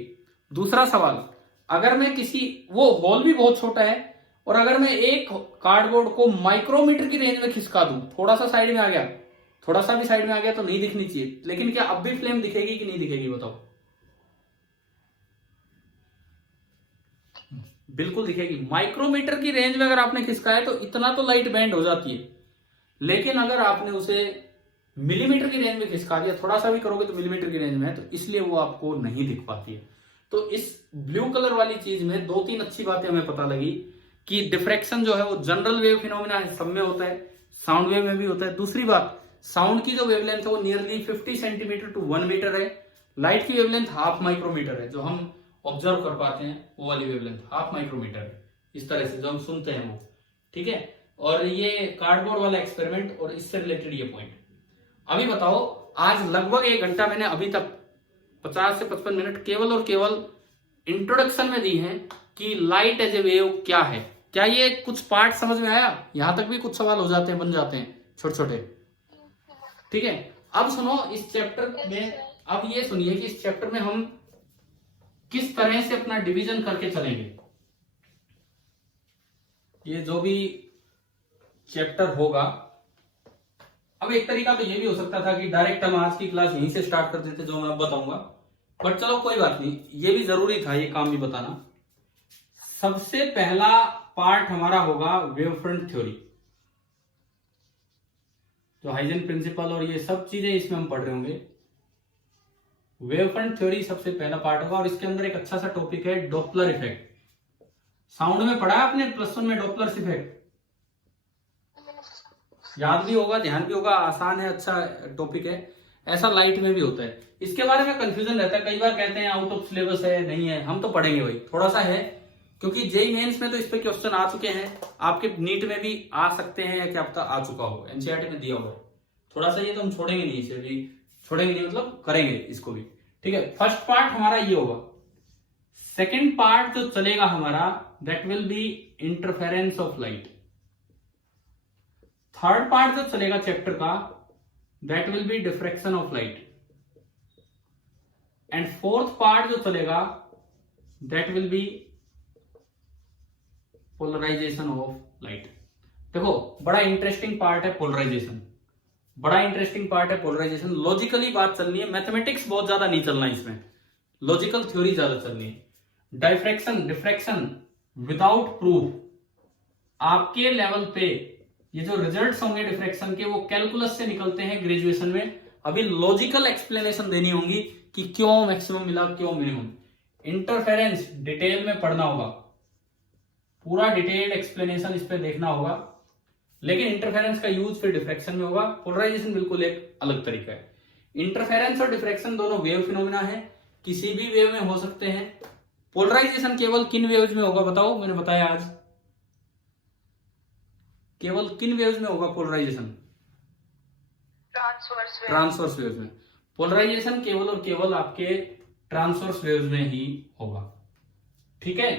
दूसरा सवाल, अगर मैं किसी, वो होल भी बहुत छोटा है, और अगर मैं एक कार्डबोर्ड को माइक्रोमीटर की रेंज में खिसका दूं, थोड़ा सा साइड में आ गया, थोड़ा सा भी साइड में आ गया तो नहीं दिखनी चाहिए, लेकिन क्या अब भी फ्लेम दिखेगी कि नहीं दिखेगी? बताओ। बिल्कुल दिखेगी। माइक्रोमीटर की रेंज में अगर आपने खिसकाया तो इतना तो लाइट बैंड हो जाती है, लेकिन अगर आपने उसे मिलीमीटर की रेंज में खिसका दिया, थोड़ा सा भी करोगे तो मिलीमीटर की रेंज में है, तो इसलिए वो आपको नहीं दिख पाती है। तो इस ब्लू कलर वाली चीज में दो तीन अच्छी बातें हमें पता लगी कि डिफ्रैक्शन जो है वो जनरल वेव फिनोमिना है, सब में होता है, साउंड वेव में भी होता है। दूसरी बात, साउंड की जो वेवलेंथ है वो नियरली 50 सेंटीमीटर टू 1 मीटर है। लाइट की वेवलेंथ हाफ माइक्रोमीटर है, जो हम ऑब्जर्व कर पाते हैं वो वाली वेवलेंथ हाफ माइक्रोमीटर है, इस तरह से जो हम सुनते हैं वो, ठीक है। और ये कार्डबोर्ड वाला एक्सपेरिमेंट और इससे रिलेटेड ये पॉइंट। अभी बताओ, आज लगभग 1 घंटा मैंने अभी तक 50 से 55 मिनट केवल और केवल इंट्रोडक्शन में दी है कि लाइट एज ए वेव क्या है। क्या ये कुछ पार्ट समझ में आया? यहां तक भी कुछ सवाल हो जाते हैं, बन जाते हैं छोटे छोटे, ठीक है। अब सुनो इस चैप्टर में, अब ये सुनिए कि इस चैप्टर में हम किस तरह से अपना डिवीजन करके चलेंगे। ये जो भी चैप्टर होगा, अब एक तरीका तो ये भी हो सकता था कि डायरेक्ट हम आज की क्लास यहीं से स्टार्ट कर देते, जो मैं अब बताऊंगा, बट चलो कोई बात नहीं, ये भी जरूरी था ये काम भी बताना। सबसे पहला पार्ट हमारा होगा वेव फ्रंट थ्योरी, जो हाइजेन प्रिंसिपल और ये सब चीजें इसमें हम पढ़ रहे होंगे। वेव फ्रंट थ्योरी सबसे पहला पार्ट होगा, और इसके अंदर एक अच्छा सा टॉपिक है डॉपलर इफेक्ट। साउंड में पढ़ा है आपने +1 में डॉपलर इफेक्ट? याद भी होगा, ध्यान भी होगा, आसान है, अच्छा टॉपिक है। ऐसा लाइट में भी होता है। इसके बारे में कंफ्यूजन रहता है, कई बार कहते हैं आउट ऑफ सिलेबस है, नहीं है। हम तो पढ़ेंगे भाई, थोड़ा सा है, क्योंकि जेईई मेंस में तो इस पे क्वेश्चन आ चुके हैं, आपके नीट में भी आ सकते हैं, या क्या पता आ चुका हो, एनसीईआरटी में दिया हुआ है। थोड़ा सा ये तो हम छोड़ेंगे नहीं, इसे भी छोड़ेंगे नहीं, मतलब करेंगे इसको भी, ठीक है। फर्स्ट पार्ट हमारा ये होगा। सेकेंड पार्ट जो चलेगा हमारा, that will be interference of light. Third part जो चलेगा चैप्टर का, that will be diffraction of light. And fourth part जो चलेगा, that will be polarisation of light. देखो बड़ा इंटरेस्टिंग पार्ट है पोलराइजेशन, बड़ा इंटरेस्टिंग पार्ट है पोलराइजेशन। लॉजिकली बात चलनी है, मैथमेटिक्स बहुत ज्यादा नहीं चलना इसमें, लॉजिकल थ्योरी ज्यादा चलनी है। डाइफ्रैक्शन डिफ्रैक्शन विदाउट प्रूफ, आपके लेवल पे ये जो रिजल्ट्स होंगे डिफ्रैक्शन के, वो कैलकुलस से निकलते हैं ग्रेजुएशन में। अभी लॉजिकल एक्सप्लेनेशन देनी होंगी कि क्यों मैक्सिमम मिला, क्यों मिनिमम। इंटरफेरेंस डिटेल में पढ़ना होगा, पूरा डिटेल्ड एक्सप्लेनेशन इस पे देखना होगा, लेकिन इंटरफेरेंस का यूज फिर डिफ्रैक्शन में होगा। पोलराइजेशन बिल्कुल एक अलग तरीका है। इंटरफेरेंस और डिफ्रैक्शन दोनों वेव फिनोमिना है, किसी भी वेव में हो सकते हैं। पोलराइजेशन केवल किन वेव्स में होगा बताओ? मैंने बताया आज, केवल किन वेव्स में होगा पोलराइजेशन? ट्रांसवर्स वेव्स में। पोलराइजेशन केवल और केवल आपके ट्रांसवर्स वेव्स में ही होगा, ठीक है।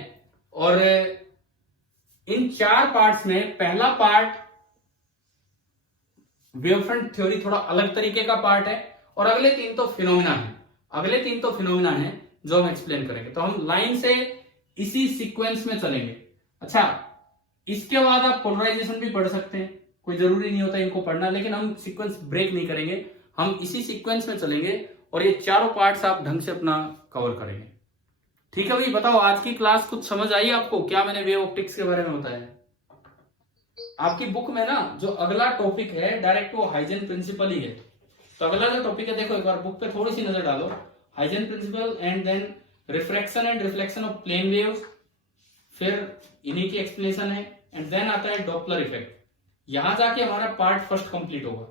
और इन 4 पार्ट्स में पहला पार्ट वेव फ्रंट थ्योरी थोड़ा अलग तरीके का पार्ट है, और अगले 3 तो फिनोमिना है, अगले 3 तो फिनोमिना है जो हम एक्सप्लेन करेंगे। तो हम लाइन से इसी सीक्वेंस में चलेंगे। अच्छा, इसके बाद आप पोलराइजेशन भी पढ़ सकते हैं, कोई जरूरी नहीं होता इनको पढ़ना, लेकिन हम सीक्वेंस ब्रेक नहीं करेंगे, हम इसी सीक्वेंस में चलेंगे और ये चारों पार्ट्स आप ढंग से अपना कवर करेंगे, ठीक है भाई। बताओ आज की क्लास कुछ समझ आई आपको? क्या मैंने वेव ऑप्टिक्स के बारे में बताया? आपकी बुक में ना जो अगला टॉपिक है डायरेक्ट वो हाइजेन प्रिंसिपल ही है। तो अगला जो टॉपिक है, देखो एक बार बुक पे थोड़ी सी नजर डालो, Huygens principle and then refraction and reflection of plane waves, फिर इन्हीं की एक्सप्लेनेशन है, एंड देन आता है डॉपलर इफेक्ट। यहां जाके हमारा पार्ट फर्स्ट कंप्लीट होगा।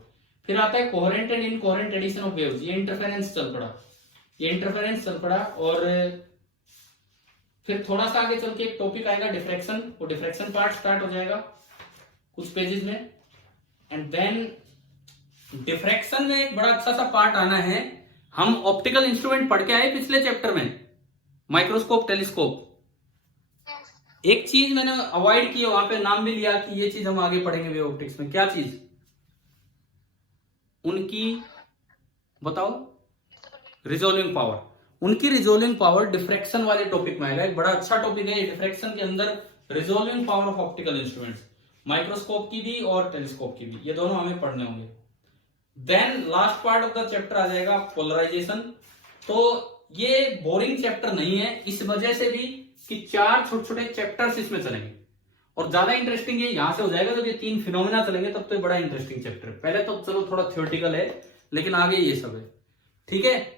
फिर आता है coherent and incoherent addition of waves, ये इंटरफेरेंस चल पड़ा, ये इंटरफेरेंस चल पड़ा। और फिर थोड़ा सा आगे चल के एक टॉपिक आएगा डिफ्रैक्शन, वो डिफ्रैक्शन पार्ट स्टार्ट हो जाएगा कुछ पेजेस में। एंड देन डिफ्रैक्शन में एक बड़ा अच्छा सा पार्ट आना है, हम ऑप्टिकल इंस्ट्रूमेंट पढ़ के आए पिछले चैप्टर में, माइक्रोस्कोप टेलीस्कोप। एक चीज मैंने अवॉइड की है, वहां पे नाम भी लिया कि ये चीज हम आगे पढ़ेंगे वेव ऑप्टिक्स में। क्या चीज? उनकी बताओ, रिजोल्विंग पावर। उनकी रिजोल्विंग पावर डिफ्रैक्शन वाले टॉपिक में आएगा, एक बड़ा अच्छा टॉपिक है डिफ्रैक्शन के अंदर, resolving power of optical instruments, microscope की भी और टेलीस्कोप की भी, ये दोनों हमें पढ़ने होंगे। Then last part of the chapter आ जाएगा पोलराइजेशन। तो ये बोरिंग चैप्टर नहीं है, इस वजह से भी कि 4 छोटे छोटे चैप्टर्स इसमें चलेंगे, और ज्यादा इंटरेस्टिंग ये यहां से हो जाएगा जब ये 3 फिनोमेना चलेंगे, तब तो ये बड़ा इंटरेस्टिंग चैप्टर है। पहले तो चलो थोड़ा थ्योरेटिकल है, लेकिन आगे ये सब है। ठीक है।